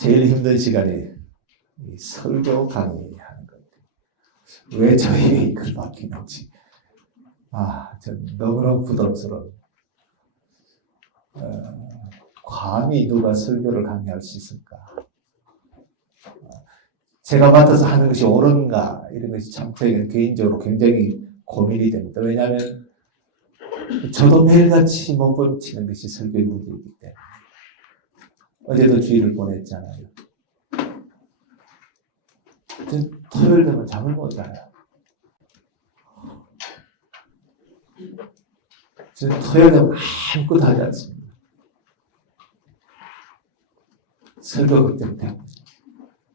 제일 힘든 시간이 이 설교 강의하는 겁니다. 왜 저에게 이걸 맡기는지. 전 너무너무 부담스러워요. 감히 누가 설교를 강의할 수 있을까? 제가 맡아서 하는 것이 옳은가? 이런 것이 참 저에게는 개인적으로 굉장히 고민이 됩니다. 왜냐하면 저도 매일같이 몸부림치는 것이 설교의 문제이기 때문에. 어제도 주일을 보냈잖아요. 토요일 되면 잠을 못 자요. 저는 토요일 되면 아무것도 하지 않습니다. 설교 걱정 때문에.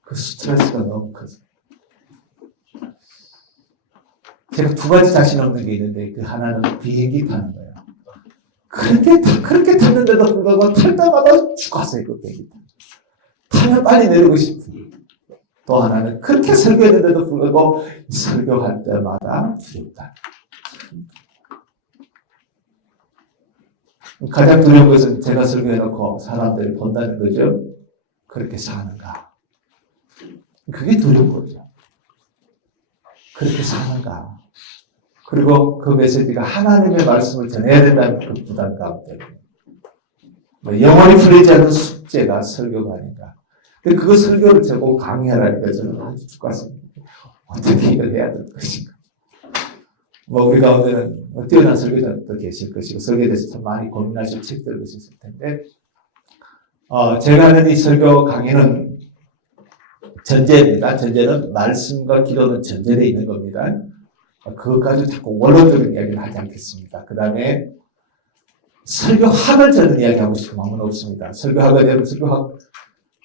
그 스트레스가 너무 커서. 제가 두 가지 자신 없는 게 있는데, 그 하나는 비행기 타는 거예요. 그렇게 탔는데도 불구하고 탈 때마다 죽었어요, 그 비행기. 타면 빨리 내리고 싶어요. 또 하나는 그렇게 설교했는데도 불구하고 설교할 때마다 두렵다. 가장 두려운 것은 제가 설교해놓고 사람들이 본다는 거죠. 그렇게 사는가. 그게 두려운 거죠. 그렇게 사는가. 그리고 그 메시지가 하나님의 말씀을 전해야 된다는 그 부담감 때문에. 영원히 풀리지 않는 숙제가 설교가 아닌가. 근데 그 설교를 저보고 강의하라니까 저는 아주 죽겠습니다. 어떻게 이걸 해야 될 것인가. 우리 가운데는 뛰어난 설교자도 계실 것이고, 설교에 대해서 참 많이 고민하실 책들 것이 있을 텐데, 제가 하는 이 설교 강의는 전제입니다. 전제는 말씀과 기도는 전제되어 있는 겁니다. 그것까지 자꾸 원론적인 이야기를 하지 않겠습니다. 그 다음에 설교학을 저는 이야기하고 싶은 마음은 없습니다. 설교학에 대한 설교학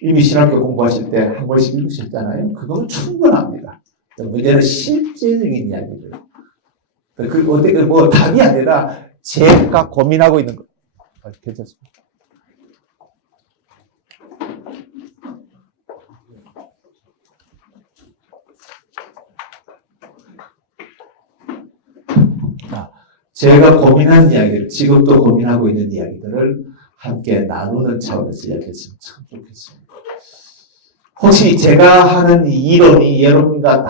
이미 신학교 공부하실 때 한 번씩 읽으셨잖아요. 그거는 충분합니다. 문제는 실제적인 이야기들. 그 어떻게 답이 아니라 제가 고민하고 있는 거. 괜찮습니다. 제가 고민한 이야기를, 지금도 고민하고 있는 이야기들을 함께 나누는 차원에서 이야기했으면 참 좋겠습니다. 혹시 제가 하는 이 이론이 여러분과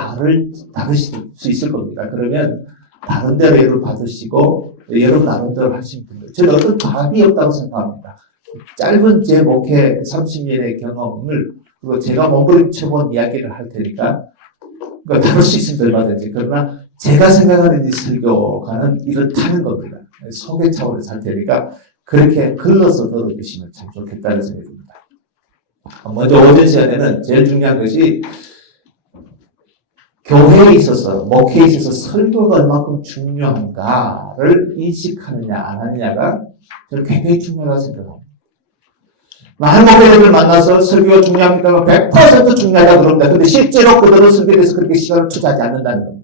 다르실 수 있을 겁니다. 그러면 다른 대로 예를 받으시고 여러분 나름대로 하신 분들, 저는 어떤 답이 없다고 생각합니다. 짧은 제 목회 30년의 경험을, 그리고 제가 몸부림쳐본 이야기를 할 테니까 다룰 수 있으면 얼마든지. 그러나 제가 생각하는 이 설교가는 이렇다는 겁니다. 소개 차원에서 할 테니까 그렇게 글러서 들어주시면 참 좋겠다는 생각이 듭니다. 먼저 오전 시간에는 제일 중요한 것이 교회에 있어서, 목회에 있어서 설교가 얼마큼 중요한가를 인식하느냐 안 하느냐가 저는 굉장히 중요하다고 생각합니다. 많은 목회자들 만나서 설교가 중요합니까? 100% 중요하다고 그럽니다. 근데 실제로 그들은 설교에 대해서 그렇게 시간을 투자하지 않는다는 겁니다.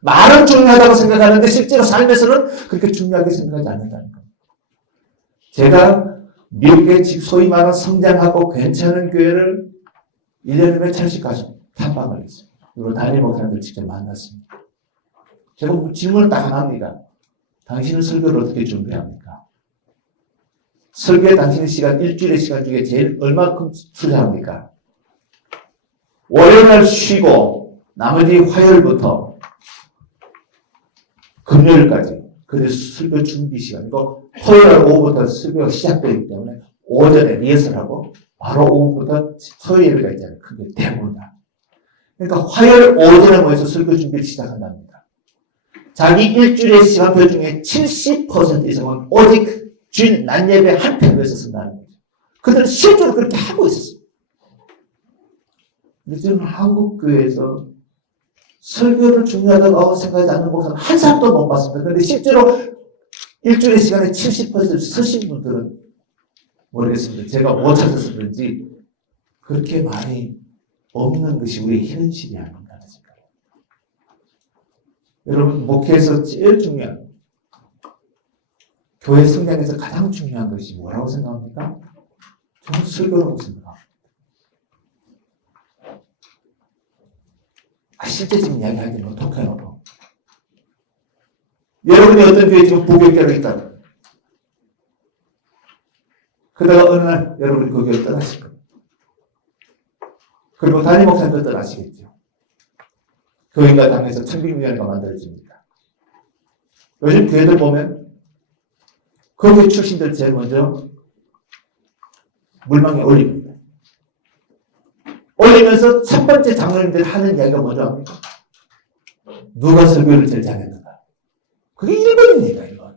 말은 중요하다고 생각하는데 실제로 삶에서는 그렇게 중요하게 생각하지 않는다는 겁니다. 제가 미국에 소위 말하는 성장하고 괜찮은 교회를 1년에 몇 차례씩 가서 탐방을 했습니다. 그리고 담임 목사님들 직접 만났습니다. 제가 질문을 딱 하나 합니다. 당신은 설교를 어떻게 준비합니까? 설교에 당신의 시간, 일주일의 시간 중에 제일 얼마큼 투자합니까? 월요일날 쉬고 나머지 화요일부터 금요일까지. 그래서 설교 준비 시간이고, 토요일 오후부터 설교가 시작되기 때문에 오전에 리허설하고 바로 오후부터 토요일까지 있잖아요. 그게 대부분이다. 그러니까 화요일 오전에 모여서 설교 준비를 시작한답니다. 자기 일주일의 시간표 중에 70% 이상은 오직 주일 낮 예배 한 편을 위해서 쓴다는 거죠. 그들은 실제로 그렇게 하고 있었어요. 근데 저는 한국 교회에서 설교를 중요하다고 생각하지 않는 목사는 한 사람도 못 봤습니다. 그런데 실제로 일주일의 시간에 70% 서신 분들은 모르겠습니다. 제가 못 찾아서 그런지 그렇게 많이 없는 것이 우리의 현실이 아닌가 하는 생각입니다. 여러분, 목회에서 제일 중요한, 교회 성장에서 가장 중요한 것이 뭐라고 생각합니까? 저는 설교라고 생각합니다. 실제적인 이야기 하기 뭐 독해놓고. 여러분이 어떤 교회에 지금 부교육자로 있다. 그러다가 어느 날 여러분이 그 교회를 떠나실 겁니다. 그리고 담임 목사님들 아시겠죠? 교회가 당에서 청빙위원회가 만들어집니다. 요즘 교회들 보면 그 교회 출신들 제일 먼저 물망에 올립니다. 올리면서 첫 번째 장로님들이 하는 이야기가 뭐죠? 합니까? 누가 설교를 제일 잘했는가? 그게 1번입니다, 1번.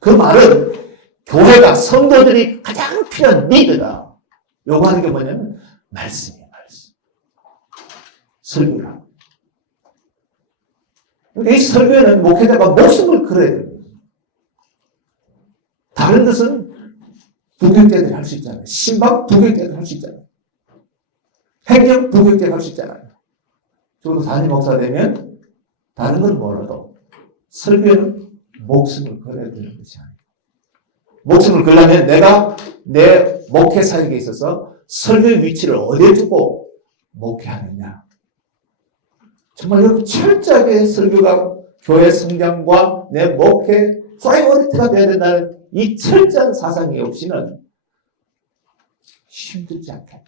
그 말은 교회가 성도들이 가장 필요한 리더가 요구하는 게 뭐냐면 말씀이에요, 말씀. 설교라. 이 설교에는 목회자가 목숨을 걸어야 됩니다. 다른 것은 부교육자들이 할 수 있잖아요. 신방 부교육자들이 할 수 있잖아요. 행정 부교육자들이 할 수 있잖아요. 저도 담임 목사 되면 다른 건 몰라도 설교에는 목숨을 걸어야 되는 것이 아니에요. 목숨을 걸려면 내가 내 목회 사역에 있어서 설교의 위치를 어디에 두고 목회하느냐. 정말 여러분 철저하게 설교가 교회 성장과 내 목회 프라이어리티가 되어야 된다는 이 철저한 사상이 없이는 힘들지 않게.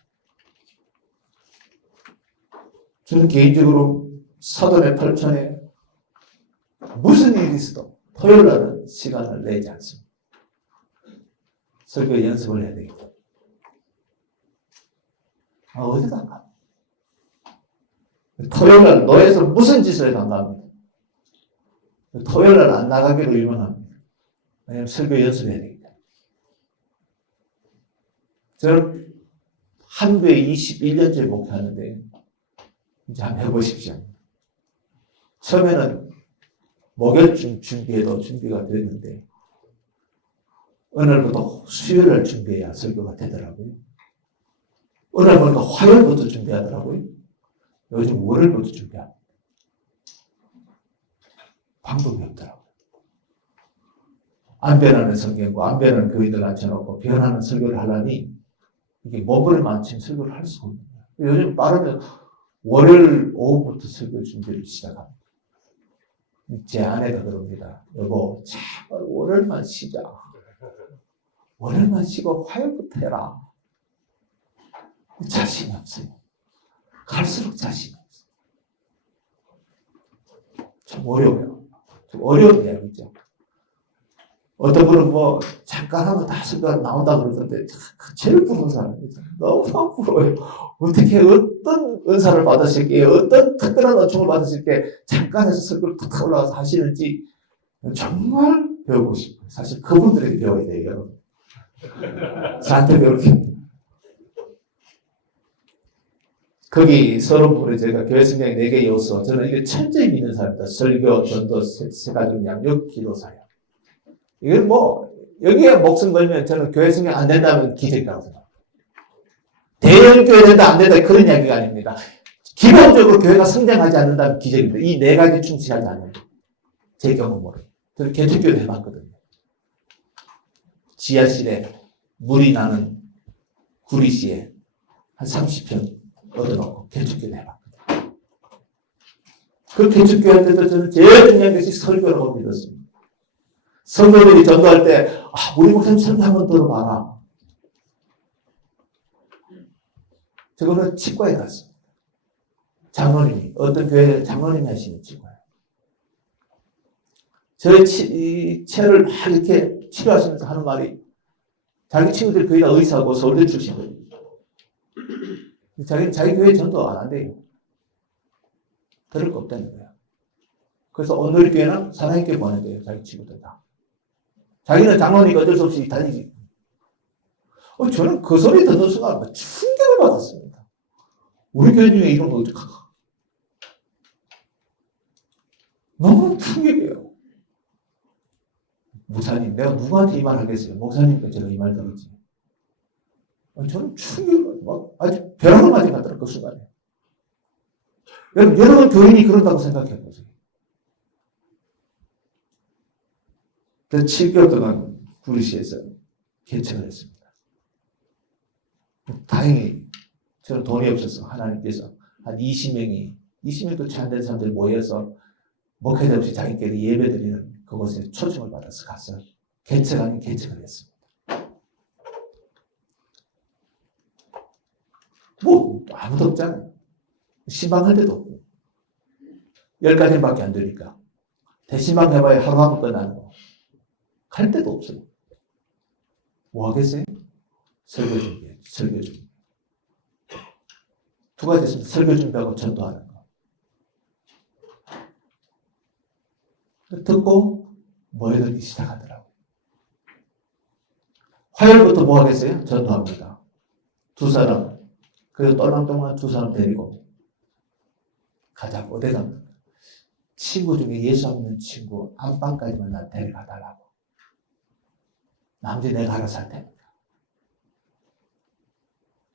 저는 개인적으로 사돈의 8천에 무슨 일이 있어도 토요일 날은 시간을 내지 않습니다. 설교 연습을 해야 되겠다. 어디도 안 가. 토요일 날 노예에서 무슨 짓을 해도 안 갑니다. 토요일 날 안 나가기로 유명합니다. 왜냐하면 설교 연습해야 되니까. 저는 한교에 21년째 목회하는데 이제 한번 해보십시오. 처음에는 목요일쯤 준비해도 준비가 됐는데 어느 날부터 수요일을 준비해야 설교가 되더라고요. 어느 날 보니까 화요일부터 준비하더라고요. 요즘 월요일부터 준비합니다. 방법이 없더라고요. 안 변하는 성경과 안 변하는 교인들 앉혀놓고 변하는 설교를 하려니 이게 몸부림 많지만 설교를 할 수가 없는 거예요. 요즘 빠르면 월요일 오후부터 설교 준비를 시작합니다. 제 아내가 그럽니다. 여보, 제발 월요일만 쉬자. 월요일만 쉬고 화요일부터 해라. 자신이 없어요. 갈수록 자신이 없어요. 참 어려워요. 좀 어려운 이야기죠. 어떤 분은 뭐 잠깐 하면 다 설교가 나온다 그러던데 제일 부러운 사람이죠. 너무 부러워요. 어떻게 어떤 은사를 받으실게 어떤 특별한 은총을 받으실게 잠깐 해서 설교를 탁 올라가서 하시는지 정말 배우고 싶어요. 사실 그분들에게 배워야 돼요, 여러분. 저한테 배우게. 거기 서론부에 제가 교회 성경 4개 요소, 저는 이게 철저히 믿는 사람입니다. 설교, 전도, 세가족 양육, 기도, 사역. 이건 뭐 여기에 목숨 걸면 저는 교회 성경 안 된다면 기적이라고 생각합니다. 대형 교회 된다 안 된다 그런 이야기가 아닙니다. 기본적으로 교회가 성장하지 않는다면 기적입니다. 이 4가지 충실하지 않는 제 경험으로. 저는 개척교회를 해봤거든요. 지하실에 물이 나는 구리시에 한 30평 얻어놓고 개척교회 해봤거든요. 그 개척교회 할 때도 저는 제일 중요한 것이 설교라고 믿었습니다. 성도들이 전도할 때, 우리 목사님 설교 한번 들어봐라. 저거는 치과에 갔습니다. 장로님이, 어떤 교회 장로님이 하시는 치과에. 저희 체를 막 이렇게 치료하시면서 하는 말이, 자기 친구들 거의 다 의사고 서울대 출신들입니다. 자기는 자기 교회 전도 안 한대요. 들을 거 없다는 거예요. 그래서 오늘 교회는 사랑의 교회 보내대요. 자기 친구들 다. 자기는 장로니까 어쩔 수 없이 다니지. 저는 그 소리 듣는 순간 충격을 받았습니다. 우리 교회 중에 이런 거 어떡할까? 너무 충격이에요. 목사님, 내가 누구한테 이 말 하겠어요? 목사님께 제가 이 말 들었지. 저는 충격을 아주 벼락을 맞은 것 같더라고요, 그 순간에. 여러분 교인이 그런다고 생각해 보세요. 7개월 동안 구리시에서 개척을 했습니다. 다행히 저는 돈이 없어서 하나님께서 한 20명도 채 안 된 사람들이 모여서 목회자 없이 자기끼리 예배드리는 그곳에 초청을 받아서 가서 개척을 했습니다. 뭐 아무도 없잖아요. 신방할 데도 없고 10가지밖에 안 되니까 대신방 해봐야 하루 하고 끝나는 거. 갈 데도 없어요. 뭐 하겠어요? 설교 준비해. 설교 준비. 두 가지 있습니다. 설교 준비하고 전도하는 거. 듣고 모여들기 시작하더라고요. 화요일부터 뭐 하겠어요? 전도합니다. 두 사람. 그리고 똘망똘망한 두 사람 데리고 가자고. 어디 갑니까? 친구 중에 예수 안 믿는 친구 안방까지만 나 데려가 달라고. 나머지 내가 알아서 할 테니까.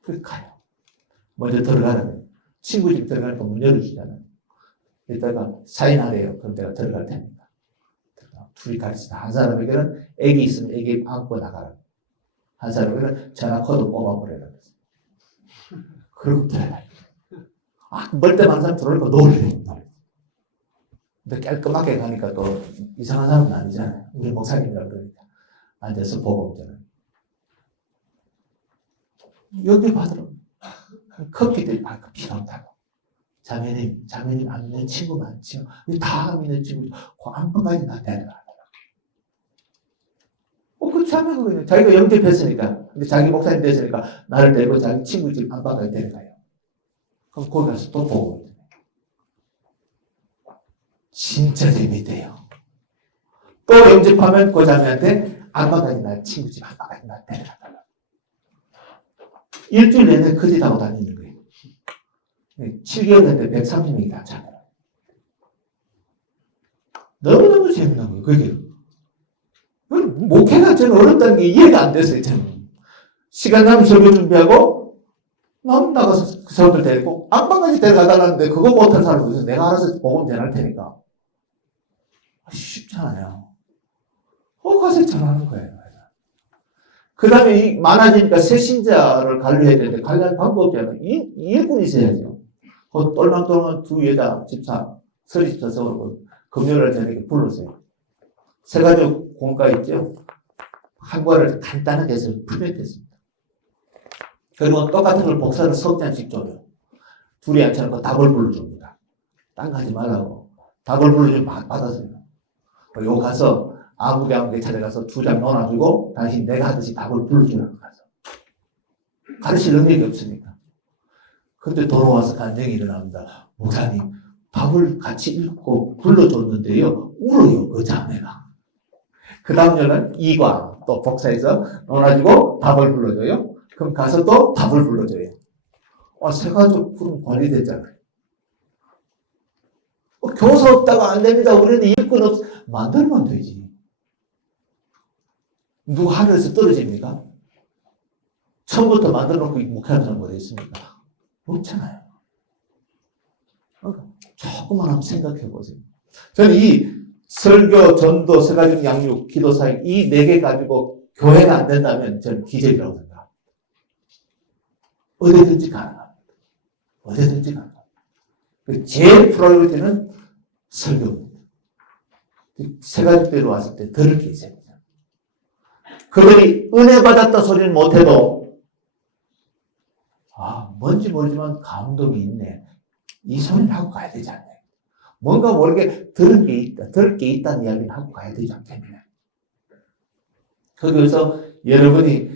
그렇게 가요. 먼저 들어가라고요. 친구 집 들어가니까 문 열어주잖아요. 이따가 사인하래요. 그럼 내가 들어갈 테니까. 둘이 가르치다. 한 사람에게는 애기 있으면 애기 안고 나가라. 한 사람에게는 전화 코드 뽑아버려라. 그러고 들어가요. 멀때만 사람 들어오니까 놀래요. 근데 깔끔하게 가니까 또 이상한 사람은 아니잖아요. 우리 목사님이라 그러니까. 앉아서 보고 있잖아요. 여기 받으러. 커피들, 필요 없다고. 자매님 안 믿는 친구 많지요. 다 믿는 친구, 그 안방까지 나 데려가라. 그 자매가 그래요. 자기가 영접했으니까. 근데 자기 목사님 됐으니까 나를 데리고 자기 친구 집 안방까지 데려가요. 그럼 거기 가서 또 보고 있어요. 진짜 재밌대요. 또 영접하면 그 자매한테 안방까지 나 친구 집 안방까지 나 데려가달라. 일주일 내내 그 짓 하고 다니는 거예요. 7개월 됐는데 130명이 다 참여해요. 너무너무 재밌는 거예요. 그게. 목회가 저는 어렵다는 게 이해가 안 됐어요. 저는. 시간 나면 설교 준비하고 나가서 그 사람들 데리고 안방까지 데려가달라는데 그거 못한 사람은 내가 알아서 복음 전할 테니까. 쉽잖아요. 가서 전하는 거예요. 그 다음에 많아지니까 새 신자를 관리해야 되는데 관리할 방법이 없잖아요. 일꾼이 있어야죠. 그 똘망똘망한 두 여자 집사, 서리 집사 서로 금요일 저녁에 불렀어요. 세 가지 공과 있죠. 한 거를 간단하게 해서 풀렸습니다. 그리고 똑같은 걸 복사를 석 장씩 줘요. 둘이 앉혀놓고 답을 불러줍니다. 딴 거 하지 말라고. 답을 불러주면 받았어요. 요 가서 아무개 찾아가서 2장 넣어놔주고 당신 내가 하듯이 답을 불러주라고 가서. 가르칠 능력이 없으니까. 그런데 돌아와서 간증이 일어납니다. 목사님, 답을 같이 읽고 불러줬는데요. 울어요, 그 자매가. 그 다음 날은 2과 또 복사해서 넣어놔주고 답을 불러줘요. 그럼 가서 또 답을 불러줘요. 세 가지 풀은 관리됐잖아요. 교사 없다가 안 됩니다. 우리는 일꾼 만들면 되지. 누가 하늘에서 떨어집니까? 처음부터 만들어놓고 목회하는 사람 어디 있습니까? 없잖아요. 조금만 한번 생각해 보세요. 저는 이 설교, 전도, 세가지 양육, 기도 사역 이 4개 가지고 교회가 안 된다면 저는 기적이라고 생각합니다. 어디든지 가능합니다. 어디든지 가능합니다. 제일 프라이어리티는 설교입니다. 세가지대로 왔을 때 들을 게 있어야 됩니다. 그들이 은혜 받았다 소리는 못해도 뭔지 모르지만 감동이 있네. 이 소리를 하고 가야 되지 않나. 뭔가 모르게 들을 게 있다는 이야기를 하고 가야 되지 않겠느냐. 거기서 여러분이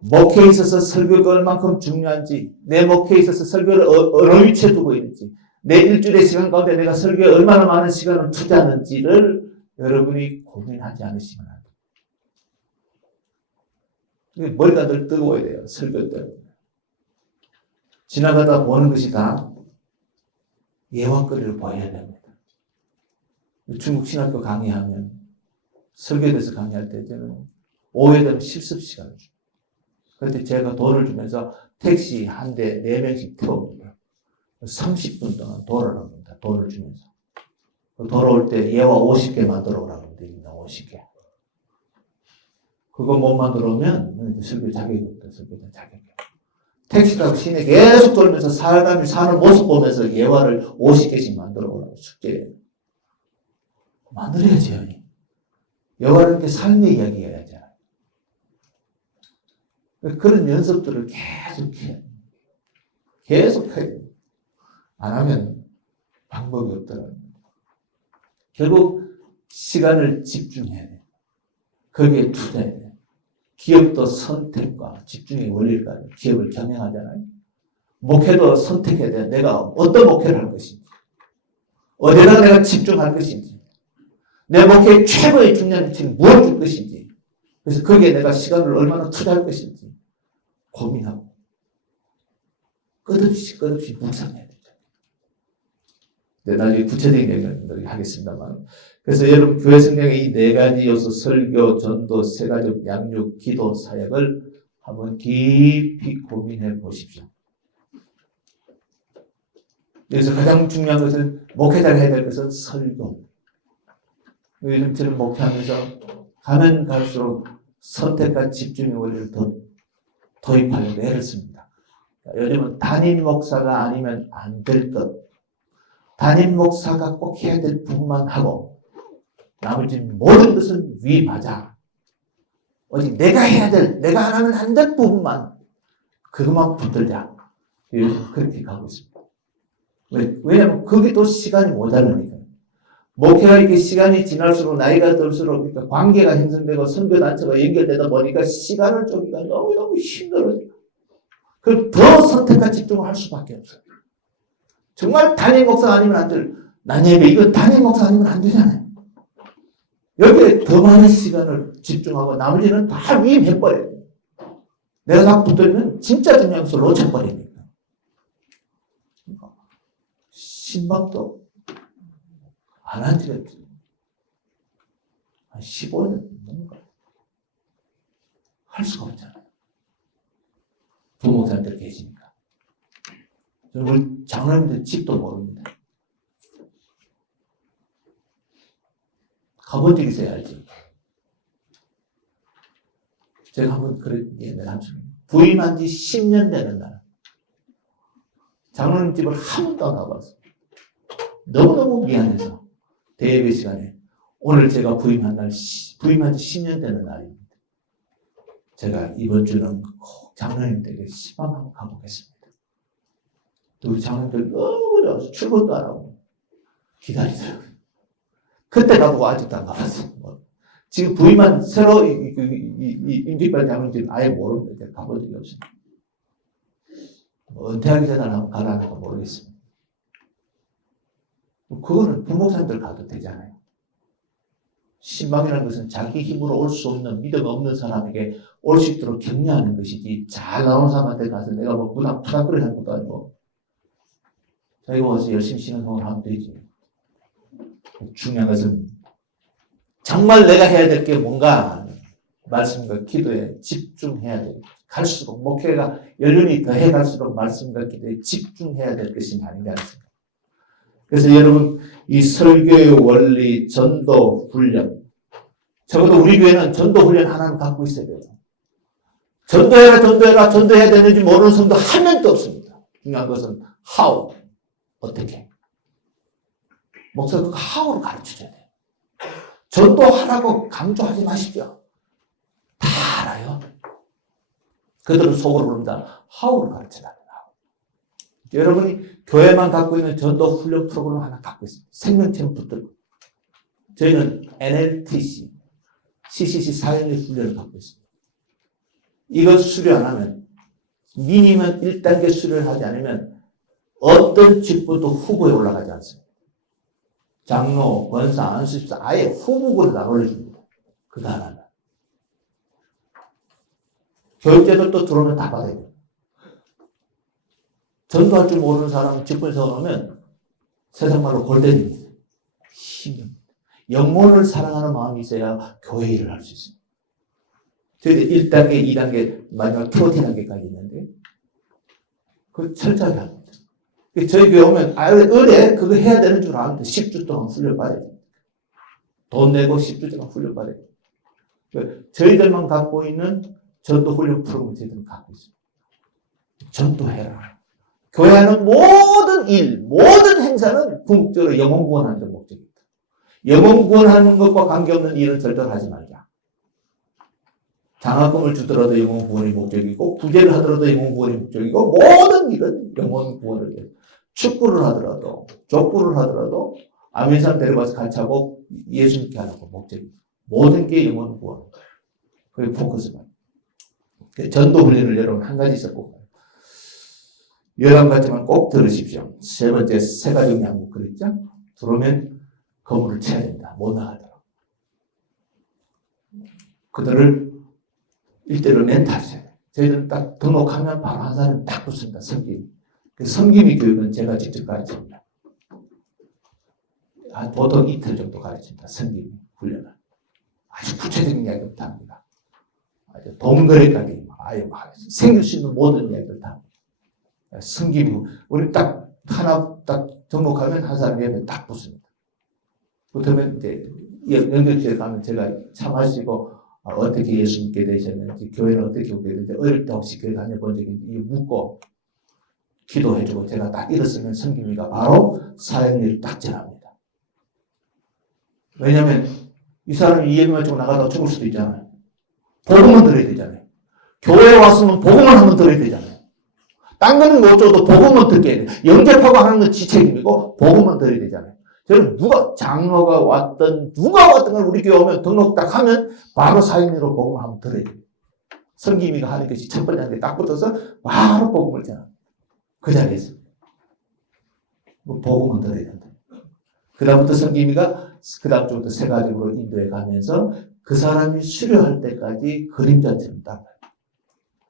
목회에 있어서 설교가 얼만큼 중요한지, 내 목회에 있어서 설교를 어느 위치에 두고 있는지, 내 일주일의 시간 가운데 내가 설교에 얼마나 많은 시간을 투자하는지를 여러분이 고민하지 않으시면 안 돼요. 머리가 늘 뜨거워야 돼요. 설교 때문에. 지나가다 보는 것이 다 예왕거리를 보여야 됩니다. 중국 신학교 강의하면 설교에 대해서 강의할 때 저는 오후에 되면 실습 시간을 줘요. 그때 제가 돈을 주면서 택시 한 대 4명씩 태웁니다. 30분 동안 돌아라 합니다. 돈을 주면서. 돌아올 때 예화 50개 만들어 오라고 합니다. 50개. 그거 못 만들어 오면 설교 자격이 없다. 설교자 자격이 없다. 택시 타고 시내 계속 돌면서 사람이 사는 모습 보면서 예화를 50개씩 만들어 오라고 숙제해요. 만들어야죠. 예화는 이렇게 삶의 이야기여야죠. 그런 연습들을 계속 해요. 계속 해야 돼요. 안 하면 방법이 없더라고요. 결국 시간을 집중해야 돼요. 거기에 투자해야 돼요. 기업도 선택과 집중의 원리를 가지고 기업을 경영하잖아요. 목회도 선택해야 돼요. 내가 어떤 목회를 할 것인지, 어디다 내가 집중할 것인지, 내 목회의 최고의 중요한 위치는 무엇을 줄 것인지, 그래서 거기에 내가 시간을 얼마나 투자할 것인지 고민하고 끝없이 묵상해야 되죠. 나중에 구체적인 얘기를 하겠습니다만, 그래서 여러분 교회 성경의 이 네 가지 요소, 설교, 전도, 세 가지 양육, 기도, 사역을 한번 깊이 고민해 보십시오. 여기서 가장 중요한 것은 목회자가 해야 될 것은 설교. 요즘 저는 목회하면서 가면 갈수록 선택과 집중의 원리를 더 도입하려고 애를 씁니다. 요즘은 담임 목사가 아니면 안 될 것, 담임 목사가 꼭 해야 될 부분만 하고 나머지 모든 것은 위임하자. 오직 내가 해야 될, 내가 안 하면 안 될 부분만 그것만 붙들자. 요즘 그렇게 가고 있습니다. 왜냐하면 거기도 시간이 모자라니까. 목회가 이렇게 시간이 지날수록 나이가 들수록 그러니까 관계가 형성되고 선교단체가 연결되다 보니까 시간을 쪼기가 너무너무 힘들어요. 그럼 더 선택과 집중을 할 수밖에 없어요. 정말 담임 목사 아니면 안 될, 난 예배, 이건 담임 목사 아니면 안 되잖아요. 여기에 더 많은 시간을 집중하고 나머지는 다 위임해버려요. 내가 딱 붙들면 진짜 중요한 것을 놓쳐버리니까. 신방도 안 한 지가 한 15년 넘는가 할 수가 없잖아요. 부목사님들 계시니까. 우리 장로님들 집도 모릅니다. 가본 적 있어야 알지. 제가 한번 그런 얘기를 하죠. 부임한 지 10년 되는 날 장로님 집을 한 번도 안 가봤어요. 너무너무 미안해서 대예배 시간에 오늘 제가 부임한 지 10년 되는 날입니다. 제가 이번 주는 꼭 장로님들에게 시방 한번 가보겠습니다. 우리 장로님들 너무 좋아서 출근도 안 하고 기다리더라고요. 그때 가보고 아직도 안 가봤어요. 지금 부임한 새로 임직반 장로님 아예 모르는데 가본 적이 없습니다. 은퇴하기 전에 한번 가라는 거 모르겠습니다. 그거는 부목사님들 가도 되잖아요. 신방이라는 것은 자기 힘으로 올 수 없는 믿음 없는 사람에게 올 수 있도록 격려하는 것이지 잘 나오는 사람한테 가서 내가 뭐 부닥부닥거리 하는 것도 아니고 자기가 와서 열심히 신앙생활 하면 되지. 중요한 것은 정말 내가 해야 될 게 뭔가 말씀과 기도에 집중해야 돼요. 갈수록 목회가 연륜이 더해 갈수록 말씀과 기도에 집중해야 될 것이 아닌가 싶습니다. 그래서 여러분 이 설교의 원리, 전도, 훈련 적어도 우리 교회는 전도 훈련 하나는 갖고 있어야 돼요. 전도해야 되는지 모르는 성도 한 명도 없습니다. 중요한 것은 how, 어떻게. 목사가 그 how를 가르쳐줘야 돼요. 전도하라고 강조하지 마십시오. 다 알아요. 그들은 속으로 부릅니다. how를 가르쳐달라. 여러분이 교회만 갖고 있는 전도 훈련 프로그램 하나 갖고 있습니다. 생명체는 붙들고. 저희는 NLTC, CCC 사회의 훈련을 갖고 있습니다. 이걸 수료 안 하면, 미니멈 1단계 수료를 하지 않으면 어떤 직분도 후보에 올라가지 않습니다. 장로, 권사, 안수집사 아예 후보군을 안 올려줍니다. 그거 하나는. 교육제도 들어오면 다 받아야 돼요. 전도할 줄 모르는 사람은 직분에 세워놓으면 세상말로 골때립니다. 힘듭니다. 영혼을 사랑하는 마음이 있어야 교회 일을 할 수 있습니다. 저희들 1단계, 2단계, 마지막 TOT 단계까지 있는데 그걸 철저하게 합니다. 저희 교회 오면 의뢰 그거 해야 되는 줄 아는데 10주 동안 훈련받아야 됩니다. 돈 내고 10주 동안 훈련받아야 됩니다. 저희들만 갖고 있는 전도 훈련 프로그램을 저희들은 갖고 있습니다. 전도해라. 교회 하는 모든 일, 모든 행사는 궁극적으로 영혼 구원하는 데 목적입니다. 영혼 구원하는 것과 관계없는 일은 절대로 하지 말자. 장학금을 주더라도 영혼 구원이 목적이고, 부재를 하더라도 영혼 구원이 목적이고, 모든 일은 영혼 구원을 위해. 축구를 하더라도, 족구를 하더라도, 아멘산 데려가서 같이 하고 예수 믿게 하라고 목적입니다. 모든 게 영혼 구원. 그게 포커스만. 전도 훈련을 여러분 한 가지 있었고, 요람 같지만 꼭 들으십시오. 세 번째, 세 가지 양국 그랬죠? 들어오면 건물을 쳐야 된다. 못 나가도록. 그들을 일대로 멘탈해야 돼. 저희들은 딱 등록하면 바로 한 사람이 딱 붙습니다. 섬김. 그 섬김의 교육은 제가 직접 가르칩니다. 보통 이틀 정도 가르칩니다. 섬김 훈련을. 아주 구체적인 이야기부터 합니다. 아주 동거래까지 아예 생길 수 있는 모든 이야기를 다. 섬김, 우리 딱 하나 딱 등록하면 한 사람이 옆에 딱 붙습니다. 붙으면 이제 연결지에 가면 제가 참하시고 어떻게 예수 믿게 되셨는지, 교회는 어떻게 오게 되는지, 어릴 때 혹시 교회 다녀본 적이 있는지 묻고 기도해주고 제가 딱 일었으면 성김이가 바로 사역일을 딱 전합니다. 왜냐하면 이 사람이 이해 맞추고 나가다가 죽을 수도 있잖아요. 복음은 들어야 되잖아요. 교회에 왔으면 복음을 한번 들어야 되잖아요. 딴 거는 못 줘도 복음은 듣게 해야 돼요. 영접하고 하는 건 지 책임이고 복음은 들어야 되잖아요. 저는 장로가 왔던 누가 왔던 걸 우리 교회 오면 등록 딱 하면 바로 사인으로 복음을 한번 들어야 돼요. 성김이가 하는 것이 첫 번째 딱 붙어서 바로 복음을 전합니다. 그 자리에서 복음은 들어야 된다. 그 다음부터 성김이가 그 다음 주부터 세 가지로 인도해 가면서 그 사람이 수료할 때까지 그림자처럼 따라요.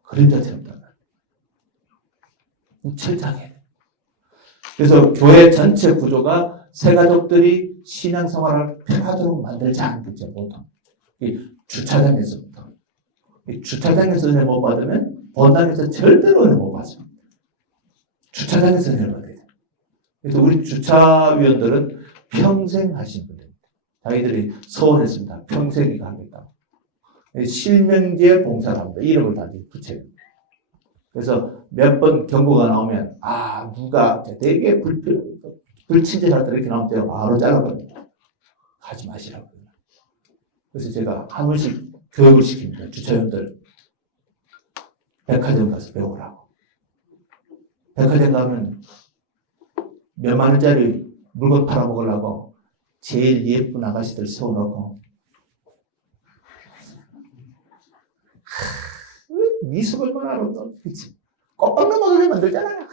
그림자처럼 따라요. 철저하게 해야 돼요. 그래서 교회 전체 구조가 새 가족들이 신앙생활을 편하도록 만들지 않는 거죠, 보통. 이 주차장에서부터. 이 주차장에서 은혜 못 받으면 본당에서 절대로 은혜 못 받습니다. 주차장에서 은혜를 받아야 돼요. 그래서 우리 주차위원들은 평생 하신 분들입니다. 자기들이 서원했습니다. 평생 이거 하겠다고. 실명제 봉사를 합니다. 이름을 다 붙여요. 그래서 몇 번 경고가 나오면, 누가 되게 불친절하다 이렇게 나오면 제가 바로 잘라버립니다. 하지 마시라고. 그래서 제가 한 번씩 교육을 시킵니다. 주차위원들. 백화점 가서 배우라고. 백화점 가면 몇만 원짜리 물건 팔아먹으려고 제일 예쁜 아가씨들 세워놓고 미숙 얼마나 아름다워. 그치? 꽃빵 넘어가게 만들잖아요.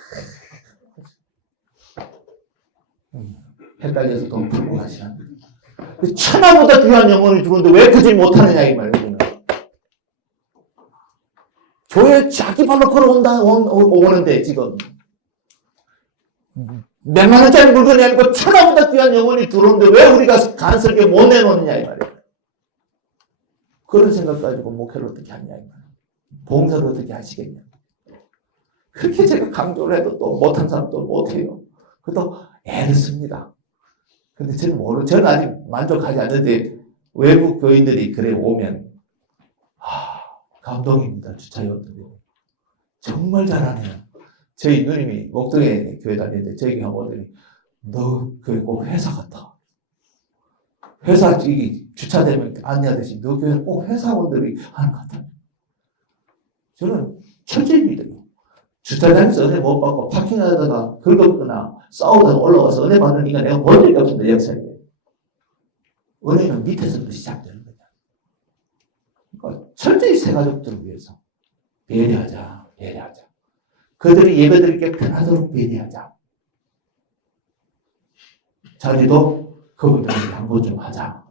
헷갈려서 돈 풀고 하시나. 천하보다 귀한 영혼이 들어오는데 왜 그질 못하느냐 이 말이에요. 교회 자기 발로 걸어온다 오는데 지금 몇만 원짜리 물건이 아니고 천하보다 귀한 영혼이 들어오는데 왜 우리가 간섭게 못 내놓느냐 이 말이에요. 그런 생각 가지고 목회를 어떻게 하냐 이 말이에요. 봉사를 어떻게 하시겠냐. 그렇게 제가 강조를 해도 또 못한 사람도 못해요. 그래도 애를 씁니다. 근데 저는 아직 만족하지 않는데 외국 교인들이 그래 오면 감동입니다. 주차위원들이 정말 잘하네요. 저희 누님이 목동에 교회 다니는데 저희 교회들이 너 교회 꼭 회사 같아. 회사 주차되면 안내하듯이 너 교회 꼭 회사원들이 하는 것 같아. 저는 철저히 믿어요. 주차장에서 은혜 못 받고 파킹하다가 긁었거나 싸우다가 올라와서 은혜 받는 인간 내가 본 적이 없습니다. 역사에. 은혜는 밑에서부터 시작되는 거죠. 그러니까 철저히 새 가족들을 위해서 배려하자. 그들이 예배드리기 편하도록 배려하자. 자리도 그분들에게 양보 좀 하자.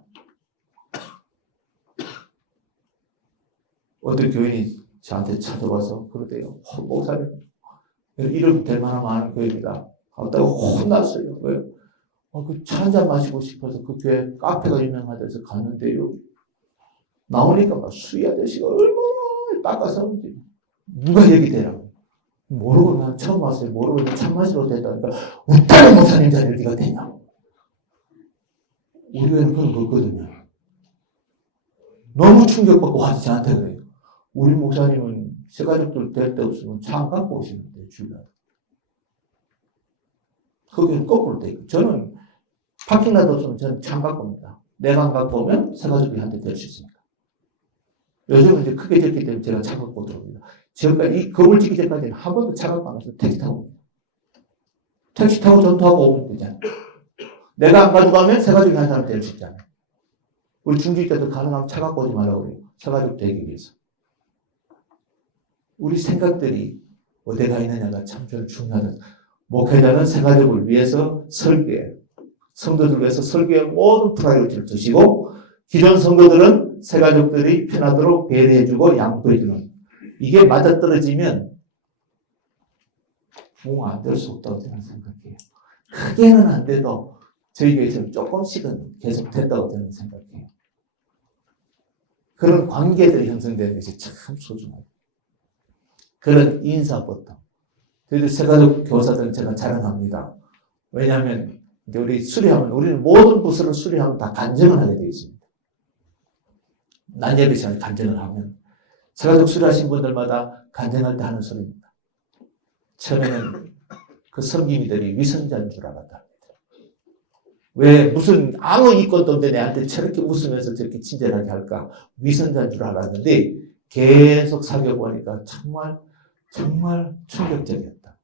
어떤 교인이 저한테 찾아와서 그러대요. 목사님, 이름 될 만한 많은 교회입니다. 갔다가 혼났어요. 왜요? 그 차 한잔 마시고 싶어서 그 교회 카페가 유명하대서 갔는데요. 나오니까 막 수희 아저씨가 얼마나 닦아서 누가 얘기되라고. 모르고 난 처음 왔어요. 모르고 차 마시러 됐다니까 웃다는 목사님 자리를 네가 되냐고. 우리 교회는 그런 거 없거든요. 너무 충격받고 와서 저한테 그래요. 우리 목사님은 새 가족들 될 때 없으면 차 안 갖고 오시는데 주변. 거기는 거꾸로 돼 있고 저는 파킹라도 없으면 저는 차 안 갖고 옵니다. 내가 안 갖고 오면 새 가족이 한테 될 수 있으니까. 요즘은 이제 크게 졌기 때문에 제가 차 갖고 들어옵니다. 지금까지 이 건물 짓기 전까지는 한 번도 차 갖고 안 가서 택시 타고 옵니다. 택시 타고 전투하고 오면 되잖아요. 내가 안 가져가면 세 가족이 한 사람 될 수 있잖아요. 우리 중주일 때도 가능하면 차 갖고 오지 말라고 그래요. 세 가족 되기 위해서. 우리 생각들이 어디가 있느냐가 참 중요하다. 목회자는 세 가족을 위해서 설교해. 성도들 위해서 설교에 모든 프라이어티를 두시고, 기존 성도들은 세 가족들이 편하도록 배려해주고 양보해주는. 이게 맞아떨어지면 부흥 안 될 수 없다고 저는 생각해요. 크게는 안 돼도 저희 교회에서는 조금씩은 계속 된다고 저는 생각해요. 그런 관계들이 형성되는 것이 참 소중해요. 그런 인사부터. 저희들 세가족 교사들은 제가 자랑합니다. 왜냐하면 이제 우리 수리하면, 우리는 모든 부서를 수리하면 다 간증을 하게 되어 있습니다. 난예배 시간에 간증을 하면 세가족 수리하신 분들마다 간증할 때 하는 소리입니다. 처음에는 그 섬김이들이 위선자인 줄 알았다. 왜 무슨 아무 이권도 없는데 내한테 저렇게 웃으면서 저렇게 친절하게 할까? 위선자인 줄 알았는데 계속 사귀어보니까 정말 충격적이었다.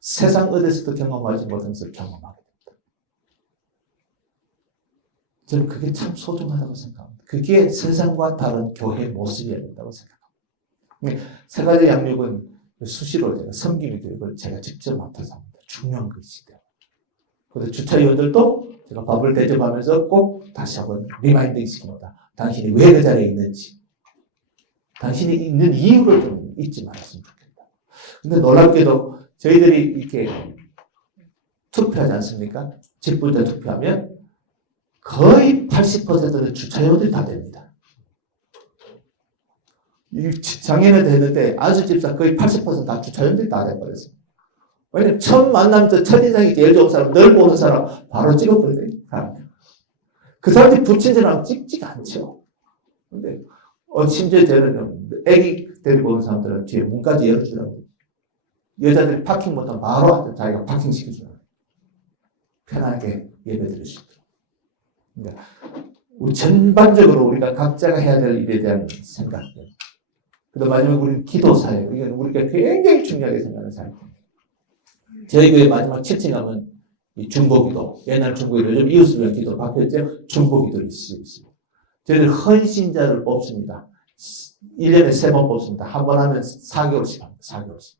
세상 어디서도 경험하지 못한 것을 경험하게 됐다. 저는 그게 참 소중하다고 생각합니다. 그게 세상과 다른 교회의 모습이어야 된다고 생각합니다. 세 가지 양육은 수시로 제가 섬김의 교육을 제가 직접 맡아서 합니다. 중요한 것이다. 그래서 주차위원들도 제가 밥을 대접하면서 꼭 다시 한번 리마인딩 시킵니다. 당신이 왜 그 자리에 있는지, 당신이 있는 이유를 좀 잊지 말았으면 좋겠다. 근데 놀랍게도 저희들이 이렇게 투표하지 않습니까? 직분자 투표하면 거의 80%는 주차위원들이 다 됩니다. 작년에도 했는데 아주 집사 거의 80% 다 주차위원들이 다 돼버렸어요. 왜냐면 처음 만나면서 첫인상이 제일 좋은 사람, 늘 보는 사람 바로 찍어버려요. 그 사람들이 불친절하면 찍지가 않죠. 근데 심지어 저는 애기 데리고 온 사람들은 뒤에 문까지 열어주라고. 여자들이 파킹 못하면 바로 자기가 파킹 시켜주라고. 편하게 예배 드릴 수 있도록. 그러니까 우리 전반적으로 우리가 각자가 해야 될 일에 대한 생각들. 그다음 마지막 우리는 기도 사역. 이건 우리가 굉장히 중요하게 생각하는 사역입니다. 저희 교회 마지막 7층 가면 이 중보기도, 옛날 중보기도, 요즘 이웃을 위한 기도 바뀌었죠? 중보기도를 있습니다. 저희들 헌신자를 뽑습니다. 1년에 3번 뽑습니다. 한 번 하면 4개월씩 합니다. 4개월씩.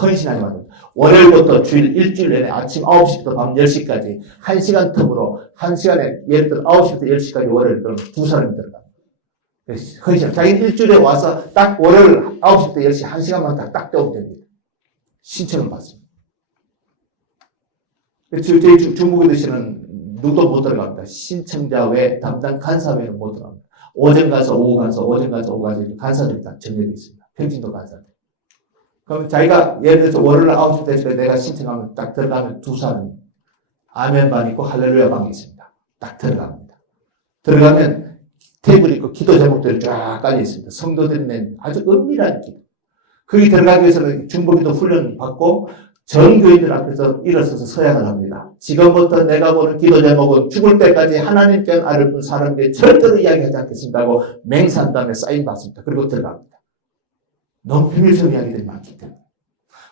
헌신하지 말고. 월요일부터 주일, 일주일 내내 아침 9시부터 밤 10시까지 1시간 텀으로, 1시간에 예를 들어 9시부터 10시까지 월요일, 그럼 2사람이 들어갑니다. 헌신. 자기는 일주일에 와서 딱 월요일 9시부터 10시 1시간만 딱 때우면 됩니다. 신청을 받습니다. 저희 중국에 드시는 누구도 못 들어갑니다. 신청자 외 담당 간사 외에는 못 들어갑니다. 오전 가서 오후 가서 오전 가서 오후 가서 간사들이 다 정해져 있습니다. 평진도 간사들. 그럼 자기가 예를 들어서 월요일 9시 대신에 내가 신청하면 딱 들어가면 2사람이 아멘 방 있고 할렐루야 방이 있습니다. 딱 들어갑니다. 들어가면 테이블이 있고 기도 제목들이 쫙 깔려 있습니다. 성도들이 낸 아주 은밀한 기도. 거기 들어가기 위해서는 중보기도 훈련 받고 전 교인들 앞에서 일어서서 서약을 합니다. 지금부터 내가 보는 기도 제목은 죽을 때까지 하나님 편 알을 본 사람들이 절대로 이야기하지 않겠습니다고 맹세한 다음에 사인 받습니다. 그리고 들어갑니다. 너무 비밀스러운 이야기들이 많기 때문에.